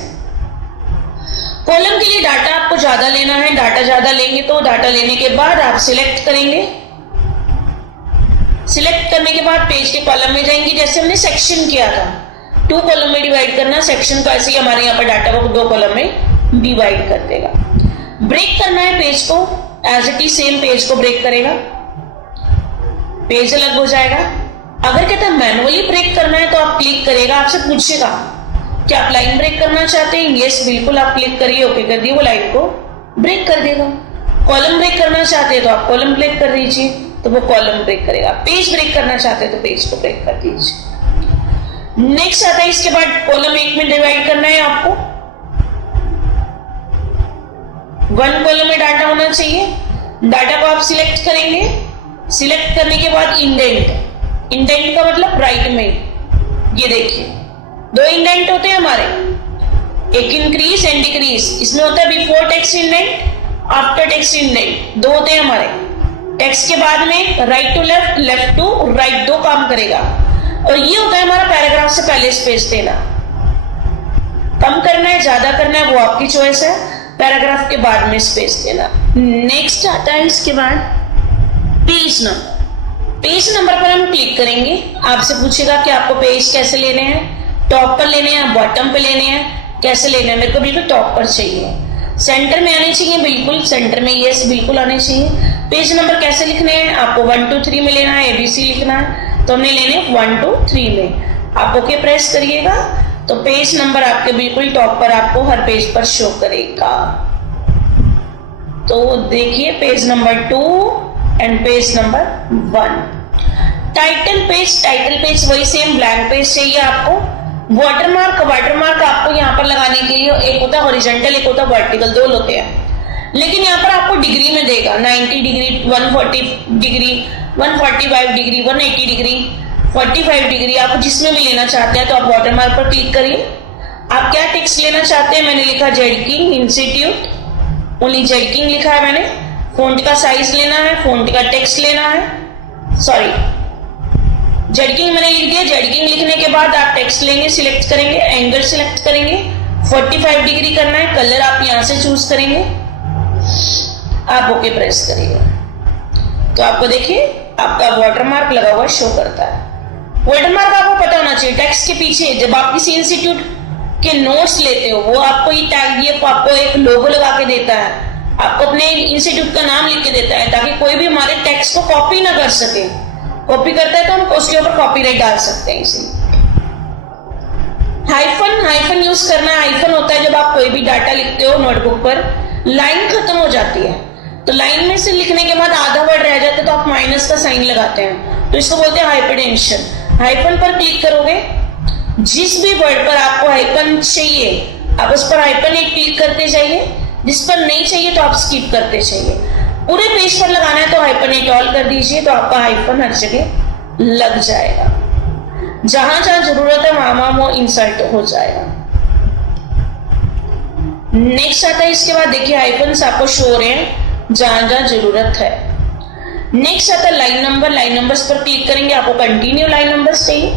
कॉलम के लिए डाटा आपको ज्यादा लेना है, डाटा ज्यादा लेंगे तो डाटा लेने के बाद आप सिलेक्ट करेंगे। सिलेक्ट करने के बाद पेज के कॉलम में जाएंगे, जैसे हमने सेक्शन किया था, 2 कॉलम में डिवाइड करना सेक्शन को, ऐसे ही हमारे यहाँ पर डाटा को 2 कॉलम में डिवाइड कर देगा। ब्रेक करना है पेज को, as it is same page को ब्रेक करेगा, पेज अलग हो जाएगा। अगर कहता है मैनुअली ब्रेक करना है तो आप क्लिक करेगा, आपसे पूछेगा कि आप लाइन ब्रेक करना चाहते हैं, यस बिल्कुल, आप क्लिक करिए, ओके कर दिए, वो लाइन को ब्रेक कर देगा। कॉलम ब्रेक करना चाहते हैं तो आप कॉलम ब्रेक कर दीजिए, तो वो कॉलम ब्रेक करेगा। पेज ब्रेक करना चाहते हैं तो पेज को ब्रेक कर दीजिए। नेक्स्ट आता है, इसके बाद कॉलम 1 में डिवाइड करना है आपको। 1 कॉलम में डाटा होना चाहिए, डाटा को आप सिलेक्ट करेंगे। सिलेक्ट करने के बाद इंडेंट, इंडेंट का मतलब राइट में, ये देखिए 2 इंडेंट होते हैं हमारे, एक इंक्रीज एंड डिक्रीज। इसमें होता है before text indent, after text indent, 2 होते हैं हमारे। टेक्स्ट के बाद में right to left, left to right, 2 काम करेगा। और ये होता है हमारा पैराग्राफ से पहले स्पेस देना। कम करना है, ज्यादा करना है, वो आपकी चॉइस है। पैराग्राफ के बाद में स्पेस देना। नेक्स्ट आता है इसके बाद पेज नंबर। पेज नंबर पर हम क्लिक करेंगे, आपसे पूछेगा कि आपको पेज कैसे लेने हैं, टॉप पर लेने हैं, बॉटम पे लेने हैं, कैसे लेने हैं। मेरे को बिल्कुल टॉप पर चाहिए, सेंटर में आने चाहिए, बिल्कुल सेंटर में, यस बिल्कुल आने चाहिए। पेज नंबर कैसे लिखने हैं, आपको 1 2 3 में लेना है, ABC लिखना है, तो हमने लेने 1 2 3 में। आप ओके प्रेस करिएगा तो पेज नंबर आपके बिल्कुल टॉप पर आपको हर पेज पर शो करेगा। तो देखिए page number 2 and page number 1। Title page वही सेम ब्लैंक पेज चाहिए आपको। वाटरमार्क आपको यहाँ पर लगाने के लिए एक होता है हॉरिजॉन्टल, एक होता है वर्टिकल, 2 होते हैं। लेकिन यहाँ पर आपको डिग्री में देगा, 90 degree, 140 degree, 145 degree, 180 degree, 45 degree, आप जिसमें भी लेना चाहते हैं तो आप वाटरमार्क पर क्लिक करिए। आप क्या टेक्स्ट लेना चाहते हैं, मैंने लिखा Z king institute, only Z king लिखा है मैंने। फॉन्ट का साइज लेना है, फॉन्ट का टेक्स्ट लेना है, सॉरी जेड किंग मैंने लिख दिया। जेड किंग लिखने के बाद आप टेक्स्ट लेंगे, सिलेक्ट करेंगे, एंगल सिलेक्ट करेंगे, 45 डिग्री करना है, कलर आप यहां से चूज करेंगे, आप ओके प्रेस करिएगा तो आपको देखिए आपका वाटरमार्क लगा हुआ शो करता है। वाटरमार्क आपको पता होना चाहिए, टेक्स्ट के पीछे जब आप किसी इंस्टीट्यूट के नोट्स लेते हो वो आपको ये टैग, ये आपको एक लोगो लगा के देता है, आपको अपने इंस्टीट्यूट का नाम लिख के देता है ताकि कोई भी हमारे टेक्स्ट को कॉपी ना कर सके। कॉपी करता है तो हम उसके ऊपर कॉपीराइट डाल सकते हैं। इसे हाइफन यूज करना। हाइफन होता है जब आप कोई भी डाटा लिखते हो नोटबुक पर, लाइन खत्म हो जाती है तो लाइन में से लिखने के बाद आधा वर्ड रह जाता है तो आप माइनस का साइन लगाते हैं, तो इसको बोलते हैं हाइपरटेंशन। हाइपन पर क्लिक करोगे, जिस भी वर्ड पर आपको हाइपन चाहिए आप उस पर हाइपन एक क्लिक करते जाइए, जिस पर नहीं चाहिए तो आप स्किप करते जाइए। पूरे पेज पर लगाना है तो हाइपन एट ऑल कर दीजिए, तो आपका हाइपन हर जगह लग जाएगा, जहां जहां जरूरत है वहां वो इंसर्ट हो जाएगा। नेक्स्ट आता है, इसके बाद देखिए हाइपन्स आपको शो हो रहे हैं जहां जहां जरूरत है। नेक्स्ट आता है लाइन नंबर। लाइन नंबर्स पर क्लिक करेंगे, आपको कंटिन्यू लाइन नंबर्स चाहिए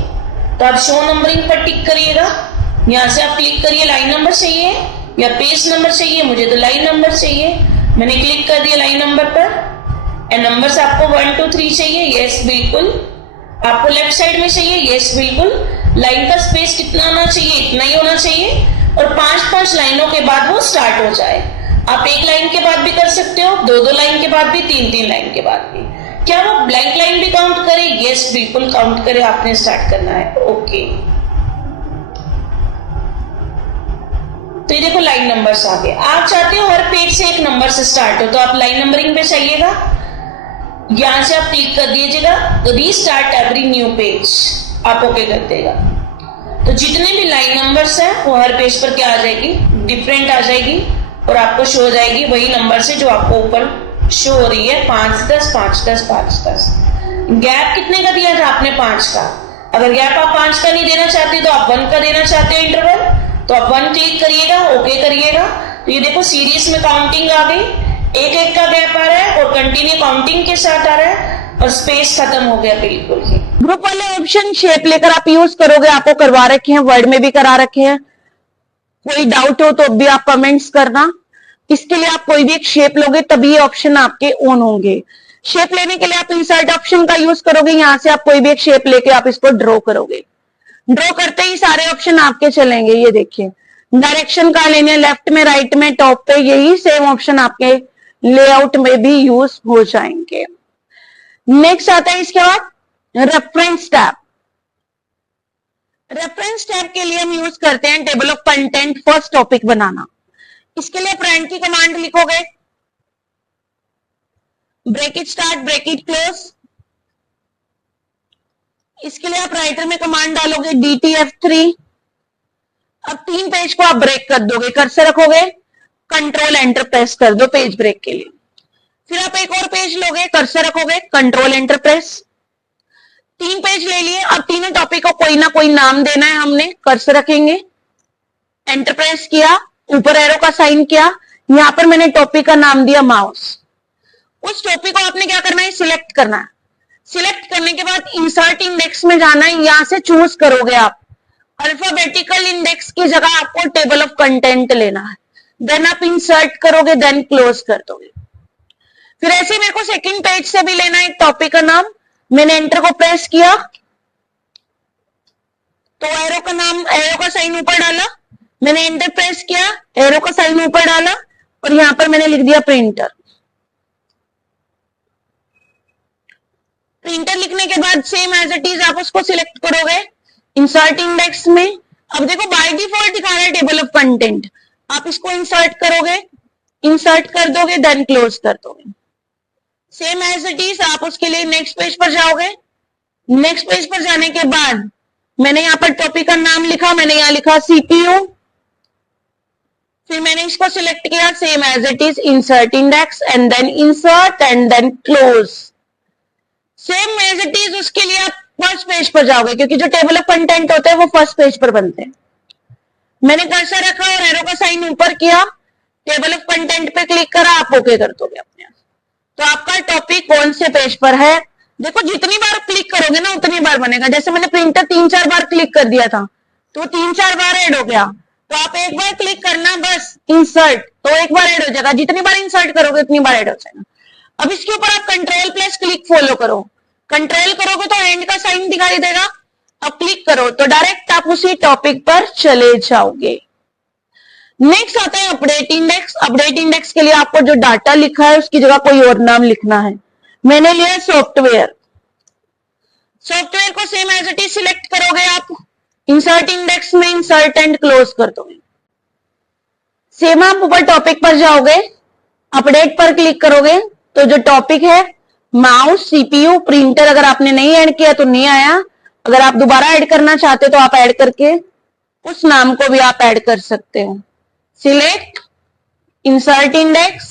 तो आप शो नंबरिंग पर टिक करिएगा। यहां से आप क्लिक करिए लाइन नंबर चाहिए या पेज नंबर चाहिए, मुझे तो लाइन नंबर चाहिए, मैंने क्लिक कर दिया लाइन नंबर पर। एंड नंबर्स आपको 1 2 3 चाहिए, यस बिल्कुल। आपको लेफ्ट साइड में चाहिए, यस बिल्कुल। लाइन का स्पेस कितना होना चाहिए, इतना ही होना चाहिए, और 5-5 लाइनों के बाद वो स्टार्ट हो जाए। आप एक लाइन के बाद भी कर सकते हो, 2-2 लाइन के बाद भी, 3-3 लाइन के बाद भी। क्या वो ब्लैंक लाइन भी काउंट करे, यस बिल्कुल काउंट करे, आपने स्टार्ट करना है, ओके। तो ये देखो लाइन नंबर्स आ गए। आप चाहते हो हर पेज से एक नंबर से स्टार्ट हो तो आप लाइन नंबरिंग पे चाहिएगा, यहां से आप क्लिक कर दीजिएगा, तो रीस्टार्ट एवरी न्यू पेज आप ओके कर देगा। तो जितने भी लाइन नंबर्स हैं वो हर पेज पर क्या आ जाएगी, डिफरेंट आ जाएगी, और आपको शो हो जाएगी वही नंबर से जो आपको ऊपर शो हो रही है, 5-10 5-10 5-10। गैप कितने का दिया था आपने, 5 का। अगर गैप आप 5 का नहीं देना चाहते तो आप 1 का देना चाहते हो इंटरवल, तो आप 1 क्लिक करिएगा, ओके करिएगा। तो ये देखो सीरीज में काउंटिंग आ गई, एक एक का गैप आ रहा है और कंटिन्यू काउंटिंग के साथ आ रहा है, और स्पेस खत्म हो गया बिल्कुल ही। ग्रुप वाले ऑप्शन शेप लेकर आप यूज करोगे, आपको करवा रखे हैं, वर्ड में भी करा रखे हैं। कोई डाउट हो तो भी आप कमेंट्स करना। इसके लिए आप कोई भी एक शेप लोगे तभी ये ऑप्शन आपके ऑन होंगे। शेप लेने के लिए आप इंसर्ट ऑप्शन का यूज करोगे, यहां से आप कोई भी एक शेप लेके आप इसको ड्रॉ करोगे। ड्रॉ करते ही सारे ऑप्शन आपके चलेंगे। ये देखिए डायरेक्शन का लेने, लेफ्ट में, राइट में, टॉप पे, यही सेम ऑप्शन आपके लेआउट में भी यूज हो जाएंगे। नेक्स्ट आता है इसके बाद रेफरेंस टैब। रेफरेंस टैब के लिए हम यूज करते हैं table of content first topic बनाना। इसके लिए फ्रेंड की कमांड लिखोगे, ब्रैकेट स्टार्ट, ब्रैकेट क्लोज। इसके लिए आप राइटर में कमांड डालोगे DTF3। अब 3 पेज को आप ब्रेक कर दोगे, कर्सर रखोगे, कंट्रोल एंटर प्रेस कर दो पेज ब्रेक के लिए। फिर आप एक और पेज लोगे, कर्सर रखोगे, कंट्रोल एंटर प्रेस। 3 पेज ले लिए। अब तीनों टॉपिक को कोई ना कोई नाम देना है हमने, कर्सर रखेंगे, एंटर प्रेस किया, ऊपर एरो का साइन किया, यहां पर मैंने टॉपिक का नाम दिया माउस। उस टॉपिक को आपने क्या करना है, सिलेक्ट करना है। सिलेक्ट करने के बाद इंसर्ट इंडेक्स में जाना है, यहां से चूज करोगे आप अल्फाबेटिकल इंडेक्स की जगह आपको टेबल ऑफ कंटेंट लेना है। देन आप इंसर्ट करोगे, देन क्लोज कर दोगे। फिर ऐसे मेरे को सेकंड पेज से भी लेना है एक टॉपिक का नाम, मैंने एंटर को प्रेस किया तो एरो का नाम, एरो का साइन ऊपर डाला, मैंने एंटर प्रेस किया, एरो का साइन ऊपर डाला, और यहां पर मैंने लिख दिया प्रिंटर। प्रिंटर लिखने के बाद सेम एज इट इज आप उसको सिलेक्ट करोगे इंसर्ट इंडेक्स में। अब देखो बाय डिफॉल्ट दिखा रहा है टेबल ऑफ कंटेंट, आप इसको इंसर्ट करोगे, इंसर्ट कर दोगे, देन क्लोज कर दोगे। सेम एज इट इज आप उसके लिए नेक्स्ट पेज पर जाओगे। नेक्स्ट पेज पर जाने के बाद मैंने यहां पर टॉपिक का नाम लिखा, मैंने यहां लिखा CPU। फिर मैंने इसको सिलेक्ट किया, same as it is, insert index and then insert and then close. Same as it is उसके लिए आप फर्स्ट पेज पर जाओगे, क्योंकि जो टेबल ऑफ कंटेंट होते हैं वो फर्स्ट पेज पर बनते हैं। मैंने कर्सर रखा और एरो का साइन ऊपर किया, टेबल ऑफ कंटेंट पे क्लिक करा, आप ओके कर दोगे अपने आप। तो आपका टॉपिक कौन से पेज पर है, देखो जितनी बार क्लिक करोगे ना उतनी बार बनेगा। जैसे मैंने प्रिंटर 3-4 बार क्लिक कर दिया था तो 3-4 बार ऐड हो गया, तो आप एक बार क्लिक करना बस इंसर्ट, तो एक बार ऐड हो जाएगा। जितनी बार इंसर्ट करोगे उतनी बार ऐड हो जाएगा। अब इसके ऊपर आप कंट्रोल प्लस क्लिक फॉलो करो, कंट्रोल करोगे तो एंड का साइन दिखाई देगा। अब क्लिक करो तो डायरेक्ट आप उसी टॉपिक पर चले जाओगे। नेक्स्ट आता है अपडेट इंडेक्स। अपडेट इंडेक्स के लिए आपको जो डाटा लिखा है उसकी जगह कोई और नाम लिखना है। मैंने लिया सॉफ्टवेयर। सॉफ्टवेयर को same as it is select करोगे आप, इंसर्ट इंडेक्स में इंसर्ट एंड क्लोज कर दोगे। सेम आप ऊपर टॉपिक पर जाओगे, अपडेट पर क्लिक करोगे तो जो टॉपिक है माउस, सीपीयू, प्रिंटर, अगर आपने नहीं ऐड किया तो नहीं आया। अगर आप दोबारा ऐड करना चाहते तो आप ऐड करके उस नाम को भी आप ऐड कर सकते हो। सिलेक्ट, इंसर्ट इंडेक्स,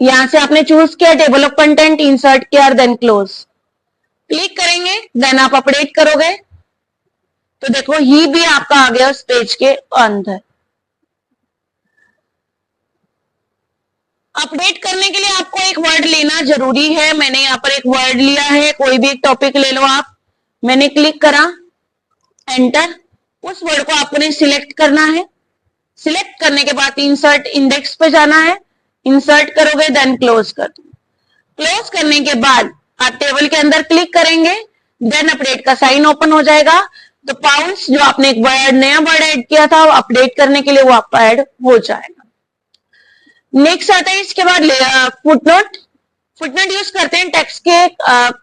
यहां से आपने चूज किया टेबल ऑफ कंटेंट, इंसर्ट किया, देन क्लोज क्लिक करेंगे, देन आप अपडेट करोगे तो देखो ही भी आपका आ गया उस पेज के अंदर। अपडेट करने के लिए आपको एक वर्ड लेना जरूरी है। मैंने यहाँ पर एक वर्ड लिया है, कोई भी एक टॉपिक ले लो आप। मैंने क्लिक करा, एंटर, उस वर्ड को आपने सिलेक्ट करना है। सिलेक्ट करने के बाद इंसर्ट इंडेक्स पे जाना है, इंसर्ट करोगे, देन क्लोज कर दो। क्लोज करने के बाद आप टेबल के अंदर क्लिक करेंगे, देन अपडेट का साइन ओपन हो जाएगा। तो पाउंड्स जो आपने एक वर्ड, नया वर्ड ऐड किया था, अपडेट करने के लिए वो आपका ऐड हो जाएगा। नेक्स्ट आता है इसके बाद फुटनोट। फुटनोट यूज करते हैं टेक्स्ट के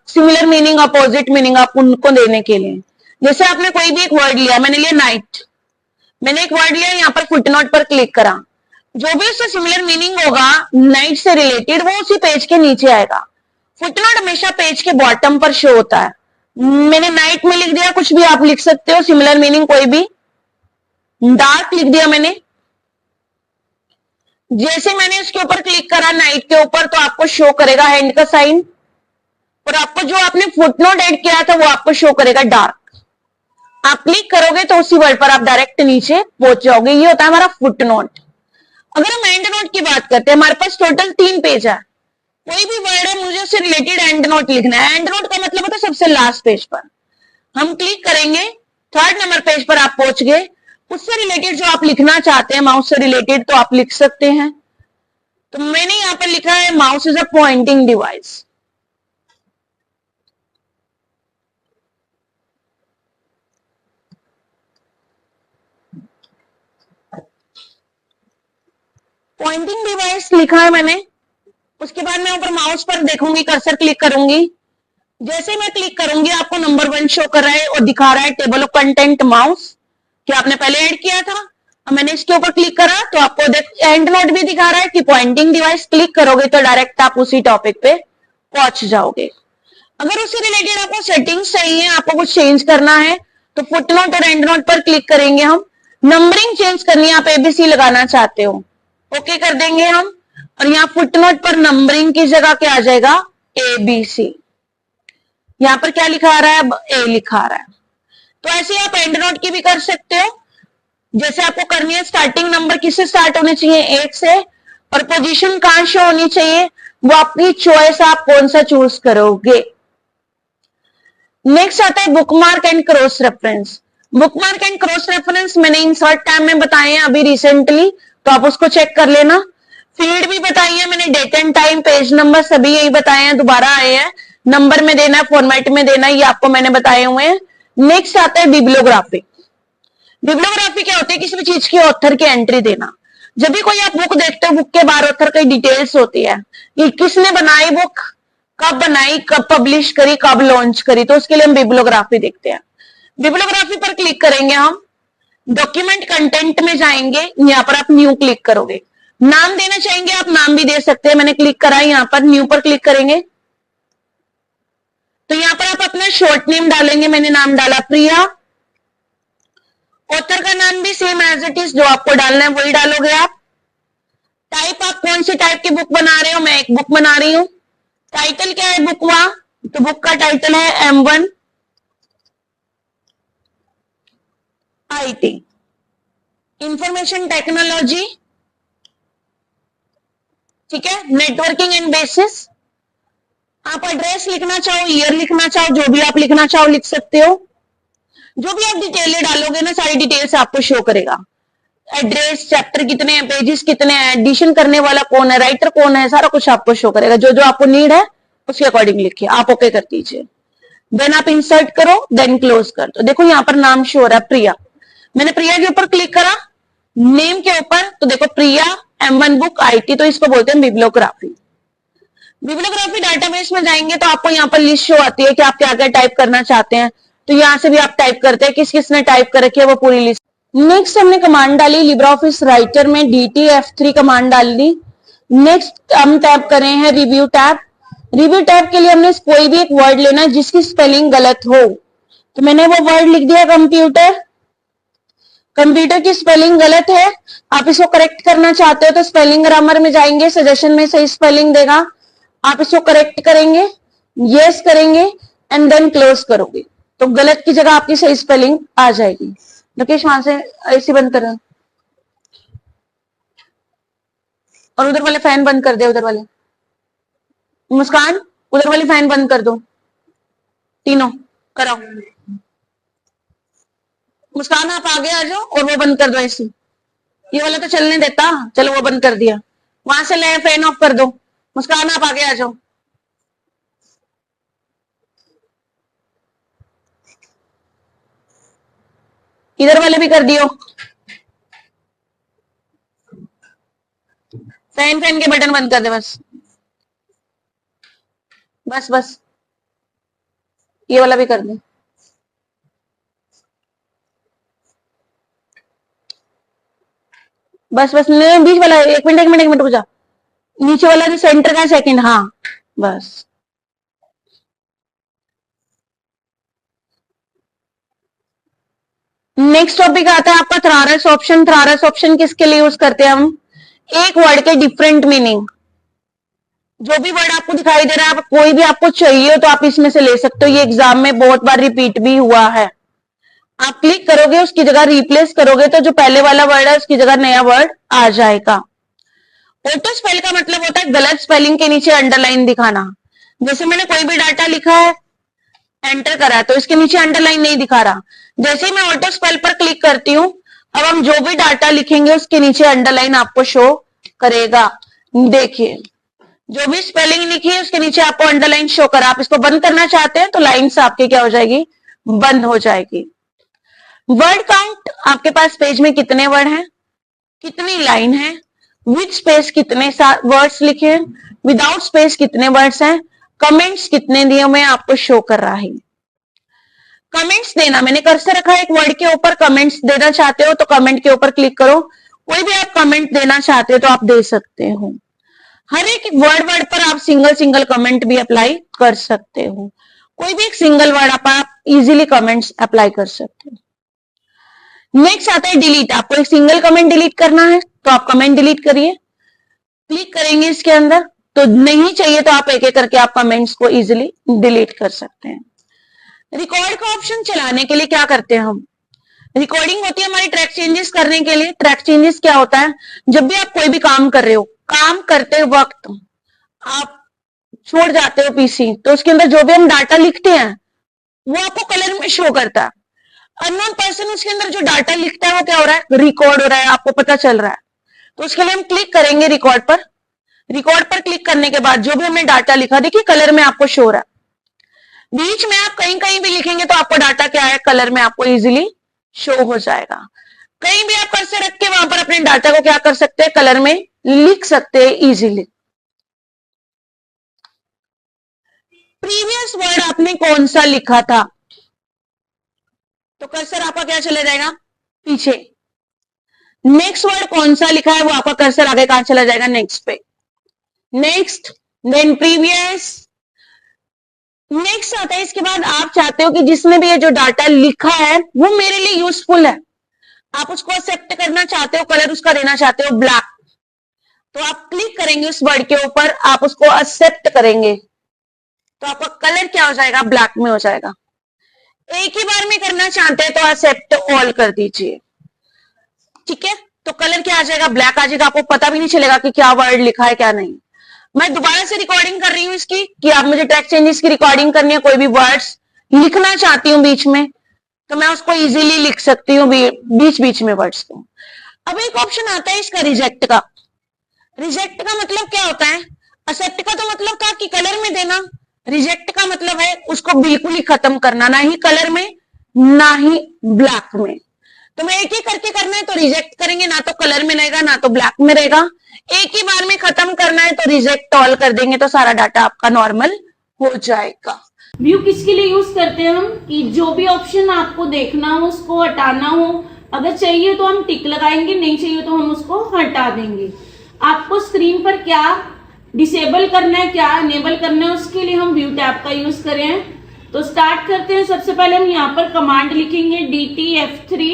सिमिलर मीनिंग, अपोजिट मीनिंग आप उनको देने के लिए। जैसे आपने कोई भी एक वर्ड लिया, मैंने लिया नाइट, मैंने एक वर्ड लिया, यहाँ पर फुटनोट पर क्लिक करा, जो भी उससे सिमिलर मीनिंग होगा नाइट से रिलेटेड वो उसी पेज के नीचे आएगा। फुटनोट हमेशा पेज के बॉटम पर शो होता है। मैंने नाइट में लिख दिया, कुछ भी आप लिख सकते हो, सिमिलर मीनिंग कोई भी। डार्क लिख दिया मैंने, जैसे मैंने इसके ऊपर क्लिक करा नाइट के ऊपर तो आपको शो करेगा हैंड का साइन, और आपको जो आपने फुटनोट ऐड किया था वो आपको शो करेगा डार्क। आप क्लिक करोगे तो उसी वर्ड पर आप डायरेक्ट नीचे पहुंच जाओगे। ये होता है हमारा फुटनोट। अगर हम एंड नोट की बात करते हैं, हमारे पास टोटल 3 पेज है। कोई भी वर्ड है, मुझे उससे रिलेटेड एंड नोट लिखना है। एंड नोट का मतलब होता है सबसे लास्ट पेज पर। हम क्लिक करेंगे, 3rd नंबर पेज पर आप पहुंच गए। उससे रिलेटेड जो आप लिखना चाहते हैं माउस से रिलेटेड तो आप लिख सकते हैं। तो मैंने यहां पर लिखा है mouse is a pointing device. Pointing device लिखा है मैंने। उसके बाद मैं ऊपर माउस पर देखूंगी, कर्सर क्लिक करूंगी। जैसे मैं क्लिक करूंगी आपको नंबर 1 शो कर रहा है और दिखा रहा है टेबल ऑफ कंटेंट माउस, कि आपने पहले ऐड किया था। अब मैंने इसके ऊपर क्लिक करा तो आपको एंड नोट भी दिखा रहा है कि पॉइंटिंग डिवाइस। क्लिक करोगे तो डायरेक्ट आप उसी टॉपिक पे पहुंच जाओगे। अगर उससे रिलेटेड आपको सेटिंग्स चाहिए, आपको कुछ चेंज करना है तो फुटनोट और एंड नोट पर क्लिक करेंगे हम। नंबरिंग चेंज करनी है, आप एबीसी लगाना चाहते हो, ओके कर देंगे हम। और यहाँ फुटनोट पर नंबरिंग की जगह क्या आ जाएगा, एबीसी। यहाँ पर क्या लिखा आ रहा है, अब ए लिखा आ रहा है। तो ऐसे आप एंड नोट की भी कर सकते हो। जैसे आपको करनी है, स्टार्टिंग नंबर किससे स्टार्ट होने चाहिए, 1 से, और पोजीशन कहां शो होनी चाहिए वो आपकी चॉइस, आप कौन सा चूज करोगे। नेक्स्ट आता है bookmark and cross reference. Bookmark and cross reference मैंने इंसर्ट टाइम में बताए हैं अभी रिसेंटली, तो आप उसको चेक कर लेना। फील्ड भी बताई है मैंने, date and time, page number सभी यही बताए हैं, दोबारा आए हैं। नंबर में देना है, फॉर्मेट में देना है, ये आपको मैंने बताए हुए हैं। नेक्स्ट आता है बिब्लियोग्राफी। बिब्लियोग्राफी क्या होती है, किसी भी चीज की ऑथर की एंट्री देना। जब भी कोई आप बुक देखते हो, बुक के बाहर ऑथर की डिटेल्स होती है कि किसने बनाई बुक, कब बनाई, कब पब्लिश करी, कब लॉन्च करी, तो उसके लिए हम बिब्लियोग्राफी देखते हैं। बिब्लियोग्राफी पर क्लिक करेंगे हम, डॉक्यूमेंट कंटेंट में जाएंगे, यहाँ पर आप न्यू क्लिक करोगे। नाम देना चाहेंगे आप, नाम भी दे सकते हैं। मैंने क्लिक करा, यहाँ पर न्यू पर क्लिक करेंगे तो यहाँ पर आप अपना शॉर्ट नेम डालेंगे। मैंने नाम डाला प्रिया। ऑथर का नाम भी सेम एज इट इज, जो आपको डालना है वही डालोगे आप। टाइप आप कौन सी टाइप की बुक बना रहे हो, मैं एक बुक बना रही हूं। टाइटल क्या है बुक का, तो बुक का टाइटल है M1 IT इंफॉर्मेशन टेक्नोलॉजी, ठीक है, नेटवर्किंग एंड बेसिस। आप एड्रेस लिखना चाहो, ईयर लिखना चाहो, जो भी आप लिखना चाहो लिख सकते हो। जो भी आप डिटेल डालोगे ना, सारी डिटेल्स आपको शो करेगा। एड्रेस, चैप्टर कितने हैं, पेजेस कितने हैं, एडिशन करने वाला कौन है, राइटर कौन है, सारा कुछ आपको शो करेगा। जो जो आपको नीड है उसके अकॉर्डिंग लिखिए, आप ओके कर दीजिए। देन आप इंसर्ट करो, देन क्लोज कर दो। देखो यहाँ पर नाम शो हो रहा है प्रिया। मैंने प्रिया के ऊपर क्लिक करा, नेम के ऊपर, तो देखो प्रिया M1 बुक IT, तो इसको बोलते हैं बिब्लियोग्राफी। बिब्लियोग्राफी डाटाबेस में जाएंगे तो आपको यहाँ पर लिस्ट शो आती है कि आप क्या क्या टाइप करना चाहते हैं। तो यहाँ से भी आप टाइप करते हैं, किस किसने टाइप कर रखी है वो पूरी लिस्ट। नेक्स्ट हमने कमांड डाली लिब्रे ऑफिस राइटर में, DT F3 कमांड डाल दी। नेक्स्ट हम टैप कर रहे हैं रिव्यू टैब। रिव्यू टैब के लिए हमने कोई भी एक वर्ड लेना है जिसकी स्पेलिंग गलत हो। तो मैंने वो वर्ड लिख दिया कंप्यूटर। कंप्यूटर की स्पेलिंग गलत है, आप इसको करेक्ट करना चाहते हो तो स्पेलिंग ग्रामर में जाएंगे, सजेशन में सही स्पेलिंग देगा, आप इसको करेक्ट करेंगे, यस करेंगे एंड देन क्लोज करोगे तो गलत की जगह आपकी सही स्पेलिंग आ जाएगी। लोकेश वहां से ऐसे बंद कर और उधर वाले फैन बंद कर दे, उधर वाले मुस्कान उधर वाली फैन बंद कर दो, तीनों कराओ। मुस्कान आप आगे आ जाओ और वो बंद कर दो ऐसे, ये वाला तो चलने देता, चलो वो बंद कर दिया, वहां से ले फैन ऑफ कर दो। मुस्कान आप आगे आ जाओ। इधर वाले भी कर दियो, फैन के बटन बंद कर दे बस बस बस, ये वाला भी कर दे। बस बस नहीं, बीच वाला, एक मिनट रुक जा, नीचे वाला जो सेंटर का सेकंड, हाँ बस। नेक्स्ट टॉपिक आता है आपका थ्रारस ऑप्शन। थ्रारस ऑप्शन किसके लिए यूज करते हैं हम? एक वर्ड के डिफरेंट मीनिंग, जो भी वर्ड आपको दिखाई दे रहा है, कोई भी आपको चाहिए हो तो आप इसमें से ले सकते हो। ये एग्जाम में बहुत बार रिपीट भी हुआ है। आप क्लिक करोगे, उसकी जगह रिप्लेस करोगे तो जो पहले वाला वर्ड है उसकी जगह नया वर्ड आ जाएगा। ऑटो स्पेल का मतलब होता है गलत स्पेलिंग के नीचे अंडरलाइन दिखाना। जैसे मैंने कोई भी डाटा लिखा है, एंटर करा तो इसके नीचे अंडरलाइन नहीं दिखा रहा। जैसे ही मैं ऑटो स्पेल पर क्लिक करती हूं, अब हम जो भी डाटा लिखेंगे उसके नीचे अंडरलाइन आपको शो करेगा। देखिए, जो भी स्पेलिंग लिखी है उसके नीचे आपको अंडरलाइन शो करा। आप इसको बंद करना चाहते हैं तो लाइन्स आपकी क्या हो जाएगी? बंद हो जाएगी। वर्ड काउंट, आपके पास पेज में कितने वर्ड हैं, कितनी लाइन है, विद स्पेस कितने वर्ड्स लिखे हैं, विदाउट स्पेस कितने वर्ड्स हैं, कमेंट्स कितने दिए हुए आपको शो कर रहा है। कमेंट्स देना, मैंने कर्सर रखा है एक वर्ड के ऊपर, कमेंट्स देना चाहते हो तो कमेंट के ऊपर क्लिक करो। कोई भी आप कमेंट देना चाहते हो तो आप दे सकते हो। हर एक वर्ड पर आप सिंगल कमेंट भी अप्लाई कर सकते हो। कोई भी एक सिंगल वर्ड आप इजीली कमेंट्स अप्लाई कर सकते हो। नेक्स्ट आता है डिलीट। आपको एक सिंगल कमेंट डिलीट करना है तो आप कमेंट डिलीट करिए, क्लिक करेंगे इसके अंदर, तो नहीं चाहिए तो आप एक एक करके आप कमेंट्स को इजीली डिलीट कर सकते हैं। रिकॉर्ड का ऑप्शन चलाने के लिए क्या करते हैं हम? रिकॉर्डिंग होती है हमारी ट्रैक चेंजेस करने के लिए। ट्रैक चेंजेस क्या होता है? जब भी आप कोई भी काम कर रहे हो, काम करते वक्त आप छोड़ जाते हो पीसी, तो उसके अंदर जो भी हम डाटा लिखते हैं वो आपको कलर में शो करता है। अननोन पर्सन उसके अंदर जो डाटा लिखता है वो क्या हो रहा है? रिकॉर्ड हो रहा है, आपको पता चल रहा है। तो उसके लिए हम क्लिक करेंगे रिकॉर्ड पर। रिकॉर्ड पर क्लिक करने के बाद जो भी हमने डाटा लिखा, देखिए कलर में आपको शो हो रहा है। बीच में आप कहीं कहीं भी लिखेंगे तो आपको डाटा क्या है? कलर में आपको इजीली शो हो जाएगा। कहीं भी आप कर्सर रख के वहां पर अपने डाटा को क्या कर सकते हैं? कलर में लिख सकते हैं इजीली। प्रीवियस वर्ड आपने कौन सा लिखा था, तो कर्सर आपका क्या चला जाएगा? पीछे। नेक्स्ट वर्ड कौन सा लिखा है वो आपका कर्सर आगे कहां चला जाएगा? नेक्स्ट पे। Next, then previous. नेक्स्ट आता है, इसके बाद आप चाहते हो कि जिसने भी ये जो डाटा लिखा है वो मेरे लिए यूजफुल है, आप उसको एक्सेप्ट करना चाहते हो, कलर उसका देना चाहते हो ब्लैक, तो आप क्लिक करेंगे उस वर्ड के ऊपर, आप उसको एक्सेप्ट करेंगे तो आपका कलर क्या हो जाएगा? ब्लैक में हो जाएगा। एक ही बार में करना चाहते हैं तो एक्सेप्ट ऑल कर दीजिए, ठीक है, तो कलर क्या आ जाएगा? ब्लैक आ जाएगा। आपको पता भी नहीं चलेगा कि क्या वर्ड लिखा है क्या नहीं। मैं दोबारा से रिकॉर्डिंग कर रही हूँ इसकी कि आप मुझे ट्रैक चेंजेस की रिकॉर्डिंग करनी है, कोई भी वर्ड्स लिखना चाहती हूँ बीच में तो मैं उसको इजीली लिख सकती हूँ बीच में वर्ड्स को। अब एक ऑप्शन आता है इसका रिजेक्ट का। रिजेक्ट का मतलब क्या होता है? एक्सेप्ट का तो मतलब था कि कलर में देना, रिजेक्ट का मतलब है उसको बिल्कुल ही खत्म करना, ना ही कलर में ना ही ब्लैक में। तो मैं एक ही करके करना है तो रिजेक्ट करेंगे, ना तो कलर में रहेगा ना तो ब्लैक में रहेगा। एक ही बार में खत्म करना है तो रिजेक्ट ऑल कर देंगे तो सारा डाटा आपका नॉर्मल हो जाएगा। व्यू किसके लिए यूज करते हैं हम? कि जो भी ऑप्शन आपको देखना हो उसको हटाना हो, अगर चाहिए तो हम टिक लगाएंगे, नहीं चाहिए तो हम उसको हटा देंगे। आपको स्क्रीन पर क्या डिसेबल करना है, क्या इनेबल करना है, उसके लिए हम व्यू टैब का यूज करें। तो स्टार्ट करते हैं। सबसे पहले हम यहाँ पर कमांड लिखेंगे DTF3।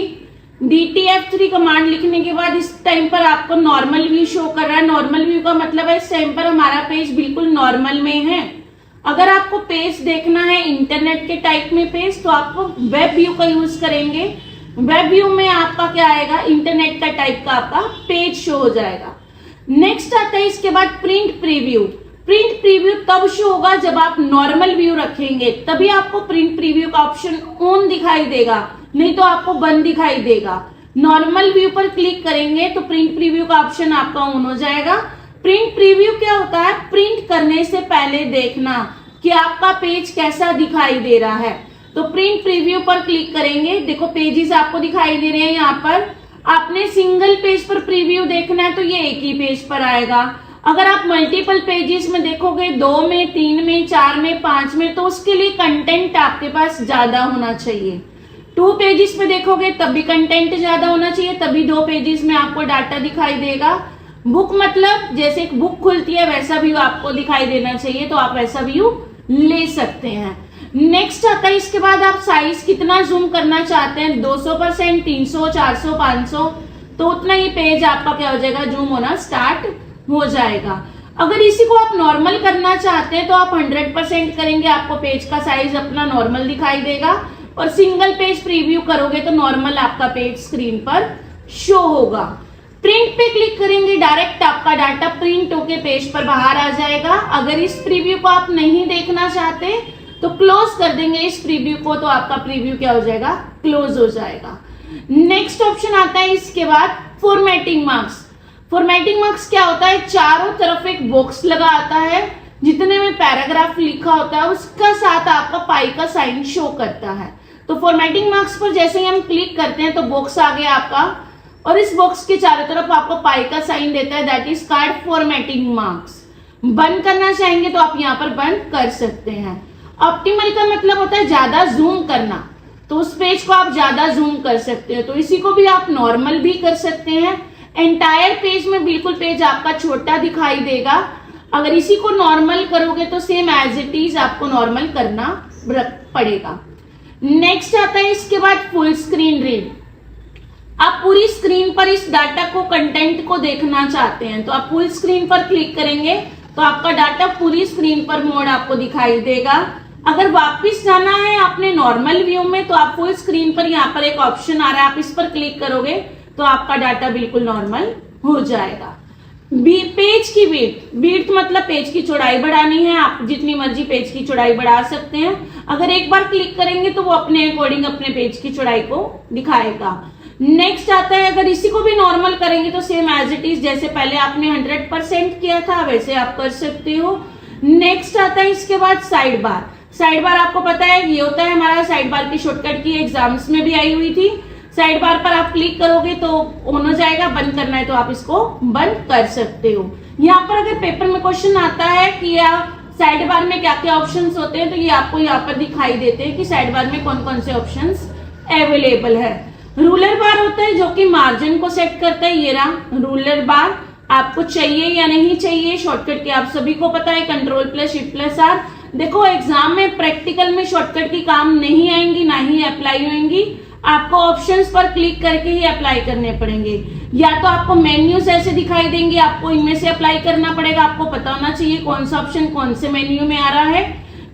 DTF3 कमांड लिखने के बाद इस टाइम पर आपको नॉर्मल व्यू शो कर रहा है। नॉर्मल व्यू का मतलब है इस टाइम पर हमारा पेज बिल्कुल नॉर्मल में है। अगर आपको पेज देखना है इंटरनेट के टाइप में पेज, तो आपको वेब व्यू का यूज करेंगे। वेब व्यू में आपका क्या आएगा, इंटरनेट का टाइप का आपका पेज शो हो जाएगा। नेक्स्ट आता है इसके बाद प्रिंट प्रीव्यू। प्रिंट प्रीव्यू तब शो होगा जब आप नॉर्मल व्यू रखेंगे, तभी आपको प्रिंट प्रीव्यू का ऑप्शन ऑन दिखाई देगा, नहीं तो आपको बंद दिखाई देगा। नॉर्मल व्यू पर क्लिक करेंगे तो प्रिंट प्रीव्यू का ऑप्शन आपका ऑन हो जाएगा। प्रिंट प्रीव्यू क्या होता है, प्रिंट करने से पहले देखना कि आपका पेज कैसा दिखाई दे रहा है। तो प्रिंट प्रीव्यू पर क्लिक करेंगे, देखो पेजेस आपको दिखाई दे रहे हैं। यहाँ पर आपने सिंगल पेज पर प्रीव्यू देखना है तो ये एक ही पेज पर आएगा। अगर आप मल्टीपल पेजेस में देखोगे, 2 में, 3 में, 4 में, 5 में, तो उसके लिए कंटेंट आपके पास ज्यादा होना चाहिए। 2 पेजेस में देखोगे तब भी कंटेंट ज्यादा होना चाहिए, तभी 2 पेजेस में आपको डाटा दिखाई देगा। बुक मतलब जैसे एक बुक खुलती है वैसा व्यू आपको दिखाई देना चाहिए, तो आप वैसा व्यू ले सकते हैं। नेक्स्ट आता है इसके बाद आप साइज कितना जूम करना चाहते हैं, 200%, 300, 400, 500, तो उतना ही पेज आपका क्या हो जाएगा, जूम होना स्टार्ट हो जाएगा। अगर इसी को आप नॉर्मल करना चाहते हैं तो आप 100% करेंगे, आपको पेज का साइज अपना नॉर्मल दिखाई देगा। और सिंगल पेज प्रीव्यू करोगे तो नॉर्मल आपका पेज स्क्रीन पर शो होगा। प्रिंट पे क्लिक करेंगे, डायरेक्ट आपका डाटा प्रिंट होके पेज पर बाहर आ जाएगा। अगर इस प्रीव्यू को आप नहीं देखना चाहते तो क्लोज कर देंगे इस प्रीव्यू को, तो आपका प्रीव्यू क्या हो जाएगा, क्लोज हो जाएगा। नेक्स्ट ऑप्शन आता है इसके बाद फॉर्मेटिंग मार्क्स। फॉर्मेटिंग मार्क्स क्या होता है, चारों तरफ एक बॉक्स लगा आता है, जितने में पैराग्राफ लिखा होता है उसका साथ आपका पाई का साइन शो करता है। तो फॉर्मेटिंग मार्क्स पर जैसे ही हम क्लिक करते हैं तो बॉक्स आ गया आपका, और इस बॉक्स के चारों तरफ आपको पाई का साइन देता है, that is called formatting marks. बंद करना चाहेंगे तो आप यहाँ पर बंद कर सकते हैं। ऑप्टिमल का मतलब होता है ज्यादा जूम करना, तो उस पेज को आप ज्यादा जूम कर सकते हैं, तो इसी को भी आप नॉर्मल भी कर सकते हैं। एंटायर पेज में बिल्कुल पेज आपका छोटा दिखाई देगा। अगर इसी को नॉर्मल करोगे तो सेम एज इट इज आपको नॉर्मल करना पड़ेगा। नेक्स्ट आता है इसके बाद फुल स्क्रीन रीड। आप पूरी स्क्रीन पर इस डाटा को, कंटेंट को देखना चाहते हैं तो आप फुल स्क्रीन पर क्लिक करेंगे तो आपका डाटा पूरी स्क्रीन पर मोड आपको दिखाई देगा। अगर वापस जाना है आपने नॉर्मल व्यू में तो आप फुल स्क्रीन पर यहाँ पर एक ऑप्शन आ रहा है, आप इस पर क्लिक करोगे तो आपका डाटा बिल्कुल नॉर्मल हो जाएगा। पेज की विड्थ मतलब पेज की चौड़ाई बढ़ानी है, आप जितनी मर्जी पेज की चौड़ाई बढ़ा सकते हैं। अगर एक बार क्लिक करेंगे तो वो अपने अकॉर्डिंग अपने पेज की चौड़ाई को दिखाएगा। नेक्स्ट आता है, अगर इसी को भी नॉर्मल करेंगे तो सेम एज इट इज, जैसे पहले आपने 100% किया था वैसे आप कर सकते हो। नेक्स्ट आता है इसके बाद साइड बार। साइड बार आपको पता है ये होता है हमारा साइड बार की शॉर्टकट की, एग्जाम्स में भी आई हुई थी। साइड बार पर आप क्लिक करोगे तो ऑन हो जाएगा, बंद करना है तो आप इसको बंद कर सकते हो। यहाँ पर अगर पेपर में क्वेश्चन आता है कि साइड बार में क्या क्या ऑप्शंस होते हैं तो ये आपको यहाँ पर दिखाई देते हैं कि साइड बार में कौन कौन से ऑप्शंस अवेलेबल है। रूलर बार होता है जो कि मार्जिन को सेट करता है, ये रहा रूलर बार। आपको चाहिए या नहीं चाहिए शॉर्टकट की आप सभी को पता है, Ctrl+Shift+R। देखो एग्जाम में प्रैक्टिकल में शॉर्टकट की काम नहीं आएंगी, ना ही अप्लाई होंगी, आपको ऑप्शंस पर क्लिक करके ही अप्लाई करने पड़ेंगे। या तो आपको मेन्यूज ऐसे दिखाई देंगे, आपको इनमें से अप्लाई करना पड़ेगा, आपको पता होना चाहिए कौन सा ऑप्शन कौन से मेन्यू में आ रहा है।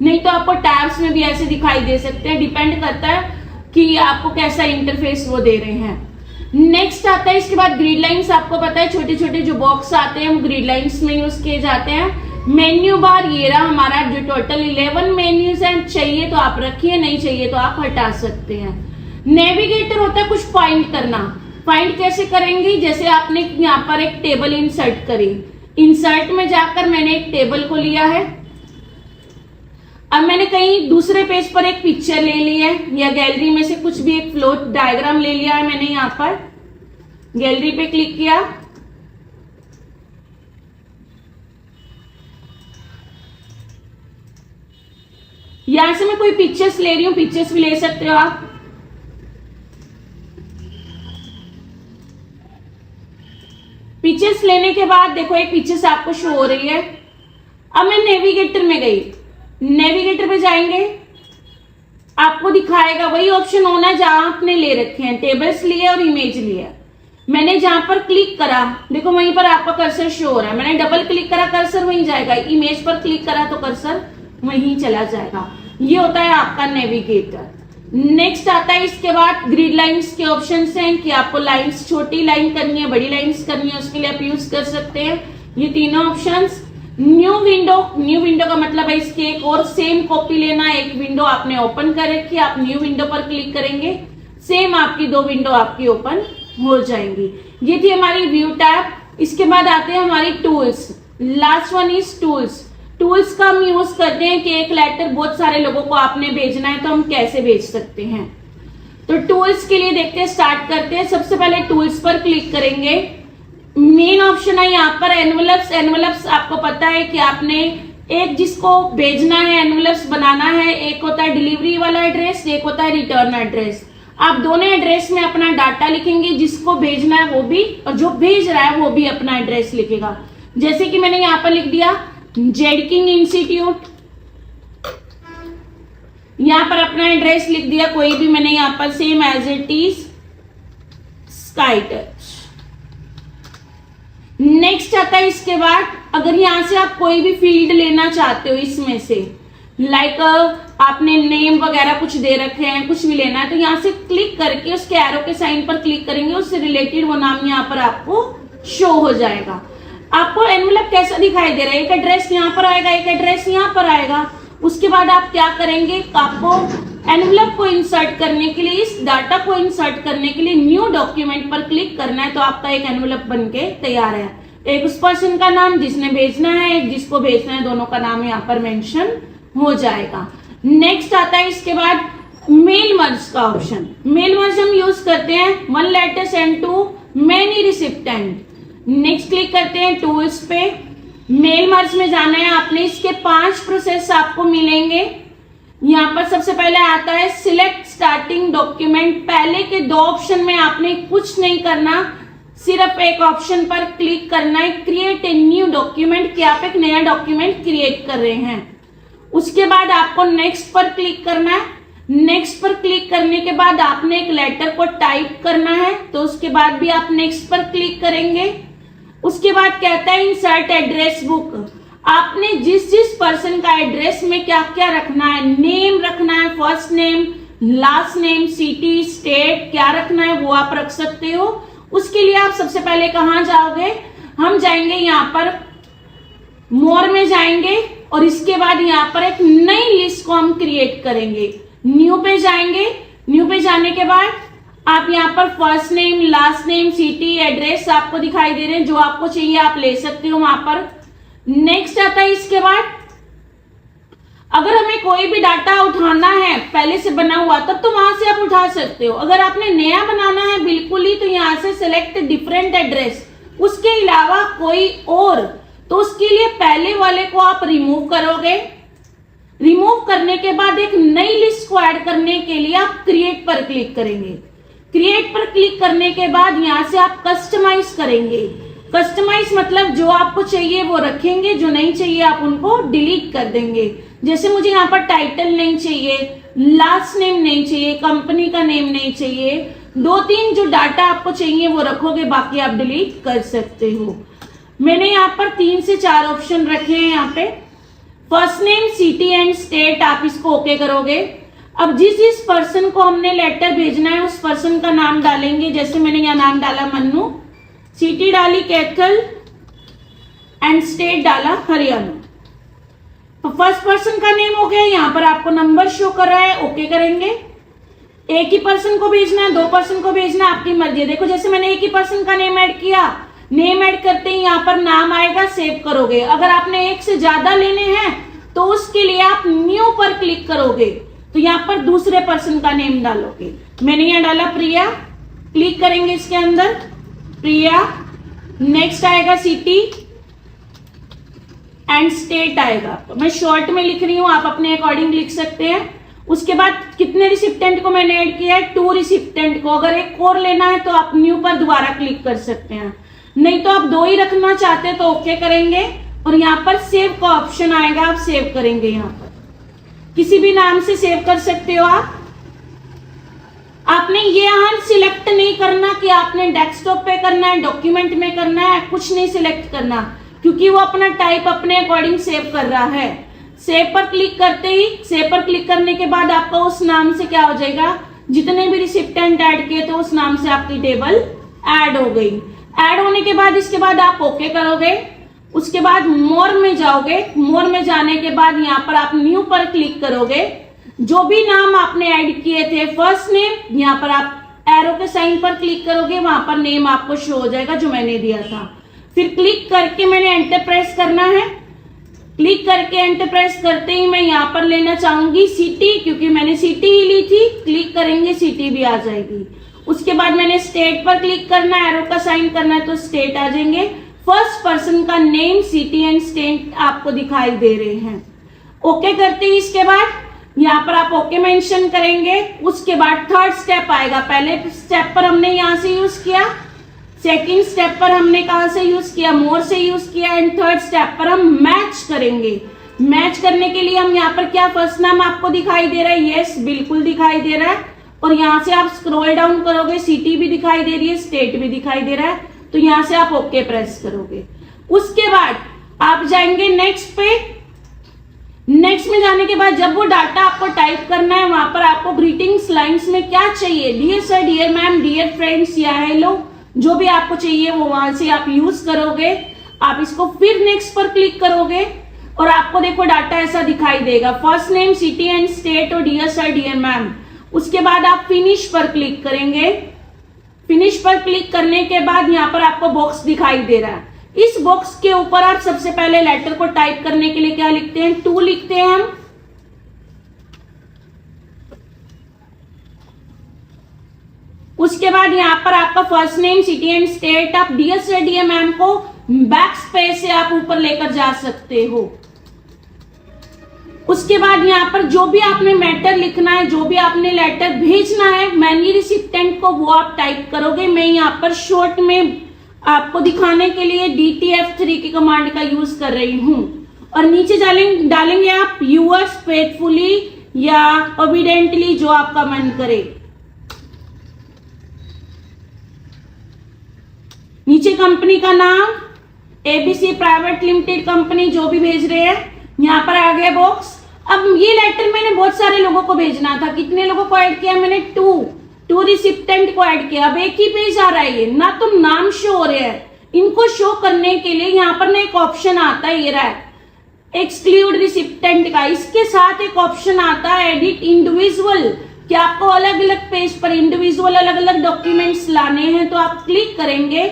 नहीं तो आपको टैब्स में भी ऐसे दिखाई दे सकते हैं, डिपेंड करता है कि आपको कैसा इंटरफेस वो दे रहे हैं। नेक्स्ट आता है इसके बाद ग्रिड लाइंस। आपको पता है छोटे छोटे जो बॉक्स आते हैं वो ग्रिड लाइंस में यूज किए जाते हैं। मेन्यू बार ये रहा हमारा, जो टोटल 11 मेन्यूज हैं, चाहिए तो आप रखिए, नहीं चाहिए तो आप हटा सकते हैं। नेविगेटर होता है कुछ फाइंड करना। फाइंड कैसे करेंगे, जैसे आपने यहाँ पर एक टेबल इंसर्ट करी, इंसर्ट में जाकर मैंने एक टेबल को लिया है, अब मैंने कहीं दूसरे पेज पर एक पिक्चर ले ली है या गैलरी में से कुछ भी एक फ्लो डायग्राम ले लिया है मैंने, यहाँ पर गैलरी पे क्लिक किया, यहां से मैं कोई पिक्चर्स ले रही हूं, पिक्चर्स भी ले सकते हो आप। पिक्चर्स डिटेल्स लेने के बाद देखो एक पीछे से आपको शो हो रही है। अब मैं नेविगेटर में गई, नेविगेटर पे जाएंगे, आपको दिखाएगा वही ऑप्शन होना जहां आपने ले रखे हैं, टेबल्स लिए और इमेज लिया। मैंने जहां पर क्लिक करा देखो वहीं पर आपका कर्सर शो हो रहा है, मैंने डबल क्लिक करा कर्सर वहीं जाएगा, इमेज पर क्लिक करा तो कर्सर वहीं चला जाएगा। ये होता है आपका नेविगेटर। नेक्स्ट आता है इसके बाद ग्रिड लाइंस के ऑप्शंस हैं कि आपको लाइंस छोटी लाइन करनी है, बड़ी लाइंस करनी है, उसके लिए आप यूज कर सकते हैं ये तीनों options. New window, new window का मतलब है इसके एक और सेम कॉपी लेना है, एक विंडो आपने ओपन कर रखी है, आप न्यू विंडो पर क्लिक करेंगे सेम आपकी दो विंडो आपकी ओपन हो जाएंगी। ये थी हमारी व्यू टैब। इसके बाद आते हैं हमारी tools. Last one is tools. Tools का हम यूज करते हैं कि एक लेटर बहुत सारे लोगों को आपने भेजना है तो हम कैसे भेज सकते हैं। तो टूल्स के लिए देखते हैं, स्टार्ट करते हैं। सबसे पहले टूल्स पर क्लिक करेंगे, मेन ऑप्शन है यहाँ पर एनवलप्स। एनवलप्स आपको पता है कि आपने एक जिसको भेजना है एनवलप्स बनाना है, एक होता है डिलीवरी वाला एड्रेस, एक होता है रिटर्न एड्रेस। आप दोनों एड्रेस में अपना डाटा लिखेंगे, जिसको भेजना है वो भी और जो भेज रहा है वो भी अपना एड्रेस लिखेगा। जैसे कि मैंने यहाँ पर लिख दिया जेडकिंग इंस्टीट्यूट, यहां पर अपना एड्रेस लिख दिया कोई भी, मैंने यहां पर same as it is sky touch. Next आता है इसके बाद, अगर यहां से आप कोई भी फील्ड लेना चाहते हो इसमें से, लाइक आपने नेम वगैरह कुछ दे रखे हैं, कुछ भी लेना है तो यहां से क्लिक करके उसके एरो के साइन पर क्लिक करेंगे, उससे रिलेटेड वो नाम यहां पर आपको शो हो जाएगा। आपको एनवलप कैसा दिखाई दे रहा है, एक एड्रेस यहाँ पर आएगा, एक एड्रेस यहाँ पर आएगा। उसके बाद आप क्या करेंगे, आपको एनवलप को इंसर्ट करने के लिए, इस डाटा को इंसर्ट करने के लिए न्यू डॉक्यूमेंट पर क्लिक करना है, तो आपका एक एनवलप बनके तैयार है। एक उस पर्सन का नाम जिसने भेजना है, एक जिसको भेजना है, दोनों का नाम यहाँ पर मेंशन हो जाएगा। नेक्स्ट आता है इसके बाद मेल मर्ज का ऑप्शन। मेल मर्ज हम यूज करते हैं, one letter send to many recipient. Next click करते हैं टूल्स पे, मेल मर्ज में जाना है आपने। इसके 5 प्रोसेस आपको मिलेंगे। यहाँ पर सबसे पहले आता है सिलेक्ट स्टार्टिंग डॉक्यूमेंट। पहले के 2 ऑप्शन में आपने कुछ नहीं करना, सिर्फ एक ऑप्शन पर क्लिक करना है, क्रिएट ए न्यू डॉक्यूमेंट, कि आप एक नया डॉक्यूमेंट क्रिएट कर रहे हैं। उसके बाद आपको नेक्स्ट पर क्लिक करना है। नेक्स्ट पर क्लिक करने के बाद आपने एक लेटर को टाइप करना है, तो उसके बाद भी आप नेक्स्ट पर क्लिक करेंगे। उसके बाद कहता है इंसर्ट एड्रेस बुक। आपने जिस जिस पर्सन का एड्रेस में क्या क्या रखना है, नेम रखना है, first name, last name, city, state, क्या रखना है वो आप रख सकते हो। उसके लिए आप सबसे पहले कहां जाओगे, हम जाएंगे यहाँ पर मोर में जाएंगे और इसके बाद यहाँ पर एक नई लिस्ट को हम क्रिएट करेंगे। न्यू पे जाएंगे, न्यू पे जाने के बाद आप यहाँ पर first name, last name, city, address आपको दिखाई दे रहे हैं, जो आपको चाहिए आप ले सकते हो वहां पर। नेक्स्ट आता है इसके बाद, अगर हमें कोई भी डाटा उठाना है पहले से बना हुआ तब तो वहां से आप उठा सकते हो। अगर आपने नया बनाना है बिल्कुल ही, तो यहाँ से सिलेक्ट डिफरेंट एड्रेस, उसके अलावा कोई और, तो उसके लिए पहले वाले को आप रिमूव करोगे। रिमूव करने के बाद एक नई लिस्ट को ऐड करने के लिए आप क्रिएट पर क्लिक करेंगे। क्रिएट पर क्लिक करने के बाद यहां से आप कस्टमाइज करेंगे। कस्टमाइज मतलब जो आपको चाहिए वो रखेंगे, जो नहीं चाहिए आप उनको डिलीट कर देंगे। जैसे मुझे यहाँ पर टाइटल नहीं चाहिए, लास्ट नेम नहीं चाहिए, कंपनी का नेम नहीं चाहिए, 2-3 जो डाटा आपको चाहिए वो रखोगे, बाकी आप डिलीट कर सकते हो। मैंने यहाँ पर 3 से 4 ऑप्शन रखे हैं। यहाँ पे first name, city and state, आप इसको ओके करोगे। अब जिस पर्सन को हमने लेटर भेजना है उस पर्सन का नाम डालेंगे। जैसे मैंने यहाँ नाम डाला मन्नू, सिटी डाली कैथल एंड स्टेट डाला हरियाणा। तो फर्स्ट पर्सन का नेम हो गया, यहाँ पर आपको नंबर शो कर रहा है, ओके करेंगे। एक ही पर्सन को भेजना है, 2 पर्सन को भेजना है, आपकी मर्जी है। देखो जैसे मैंने एक ही पर्सन का नेम ऐड किया, नेम ऐड करते ही यहाँ पर नाम आएगा, सेव करोगे। अगर आपने एक से ज्यादा लेने हैं तो उसके लिए आप न्यू पर क्लिक करोगे, तो यहाँ पर दूसरे पर्सन का नेम डालोगे। मैंने यहाँ डाला प्रिया, क्लिक करेंगे इसके अंदर, प्रिया। नेक्स्ट आएगा सिटी एंड स्टेट आएगा। तो मैं शॉर्ट में लिख रही हूं, आप अपने अकॉर्डिंग लिख सकते हैं। उसके बाद कितने रिसिप्टेंट को मैंने ऐड किया है, 2 रिसिप्टेंट को। अगर एक और लेना है तो आप न्यू पर दोबारा क्लिक कर सकते हैं। नहीं तो आप 2 ही रखना चाहते हैं तो ओके करेंगे और यहाँ पर सेव का ऑप्शन आएगा, आप सेव करेंगे। यहाँ पर किसी भी नाम से सेव कर सकते हो आप। आपने ये यहाँ सिलेक्ट नहीं करना कि आपने डेस्कटॉप पे करना है, डॉक्यूमेंट में करना है, कुछ नहीं सिलेक्ट करना, क्योंकि वो अपना टाइप अपने अकॉर्डिंग सेव कर रहा है। सेव पर क्लिक करते ही, सेव पर क्लिक करने के बाद आपका उस नाम से क्या हो जाएगा, जितने भी रिसिप्टेंट ऐड किए थे उस नाम से आपकी टेबल ऐड हो गई। ऐड होने के बाद इसके बाद आप ओके करोगे। उसके बाद मोर में जाओगे। मोर में जाने के बाद यहाँ पर आप न्यू पर क्लिक करोगे। जो भी नाम आपने ऐड किए थे, फर्स्ट नेम, यहाँ पर आप एरो के साइन पर क्लिक करोगे, वहां पर नेम आपको शो हो जाएगा जो मैंने दिया था। फिर क्लिक करके मैंने एंटर प्रेस करना है। क्लिक करके एंटर प्रेस करते ही मैं यहाँ पर लेना चाहूंगी सिटी, क्योंकि मैंने सिटी ही ली थी। क्लिक करेंगे सिटी भी आ जाएगी। उसके बाद मैंने स्टेट पर क्लिक करना है, एरो का साइन करना है तो स्टेट आ जाएंगे। फर्स्ट पर्सन का नेम, सिटी एंड स्टेट आपको दिखाई दे रहे हैं। ओके करते ही इसके बाद यहाँ पर आप ओके मेंशन करेंगे। उसके बाद थर्ड स्टेप आएगा। पहले स्टेप पर हमने यहाँ से यूज किया, सेकंड स्टेप पर हमने कहां से यूज किया, मोर से यूज किया, एंड थर्ड स्टेप पर हम मैच करेंगे। मैच करने के लिए हम यहाँ पर क्या, फर्स्ट नाम आपको दिखाई दे रहा है, यस बिल्कुल दिखाई दे रहा है। और यहाँ से आप स्क्रॉल डाउन करोगे, सिटी भी दिखाई दे रही है, स्टेट भी दिखाई दे रहा है, तो यहाँ से आप ओके प्रेस करोगे। उसके बाद आप जाएंगे नेक्स्ट पे। नेक्स्ट में जाने के बाद जब वो डाटा आपको टाइप करना है, वहां पर आपको ग्रीटिंग्स लाइन्स में क्या चाहिए, dear sir, dear ma'am, dear friends या हेलो, जो भी आपको चाहिए वो वहां से आप यूज करोगे। आप इसको फिर नेक्स्ट पर क्लिक करोगे और आपको देखो डाटा ऐसा दिखाई देगा, first name, city and state और डियर सर, डियर मैम। उसके बाद आप फिनिश पर क्लिक करेंगे। फिनिश पर क्लिक करने के बाद यहाँ पर आपको बॉक्स दिखाई दे रहा है। इस बॉक्स के ऊपर आप सबसे पहले लेटर को टाइप करने के लिए क्या लिखते हैं, 2 लिखते हैं हम। उसके बाद यहाँ पर आपका first name, city and state, आप डियर सर, डियर मैम को बैक स्पेस से आप ऊपर लेकर जा सकते हो। उसके बाद यहाँ पर जो भी आपने मैटर लिखना है, जो भी आपने लेटर भेजना है मैनी रिसिप्टेंट को, वो आप टाइप करोगे। मैं यहाँ पर शॉर्ट में आपको दिखाने के लिए DTF3 की कमांड का यूज कर रही हूं। और नीचे डालेंगे आप यूअर्स फेथफुली या ओबीडेंटली, जो आपका मन करे। नीचे कंपनी का नाम ABC प्राइवेट लिमिटेड कंपनी, जो भी भेज रहे हैं। यहाँ पर आ गया बॉक्स। अब ये लेटर मैंने बहुत सारे लोगों को भेजना था। कितने लोगों को ऐड किया मैंने, 2 रिसिप्टेंट को ऐड किया। अब एक ही पेज आ रहा है ये, ना तो नाम शो हो रहे हैं। इनको शो करने के लिए यहाँ पर ना एक ऑप्शन आता है, ये रहा है, एक्सक्लूड रिसिप्टेंट का। इसके साथ एक ऑप्शन आता है एडिट इंडिविजुअल, कि आपको अलग अलग पेज पर इंडिविजुअल अलग अलग डॉक्यूमेंट्स लाने हैं। तो आप क्लिक करेंगे,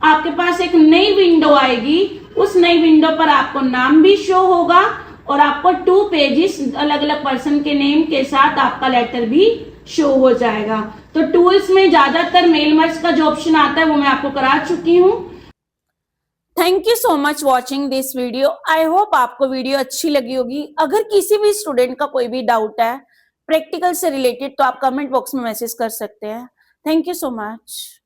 आपके पास एक नई विंडो आएगी। उस नई विंडो पर आपको नाम भी शो होगा और आपको 2 पेजेस अलग अलग पर्सन के नेम के साथ आपका लेटर भी शो हो जाएगा। तो टूल्स में ज्यादातर मेल मर्ज का जो ऑप्शन आता है वो मैं आपको करा चुकी हूँ। Thank you so much watching this video. I hope आपको वीडियो अच्छी लगी होगी। अगर किसी भी स्टूडेंट का कोई भी डाउट है प्रैक्टिकल से रिलेटेड तो आप कमेंट बॉक्स में मैसेज कर सकते हैं। Thank you so much.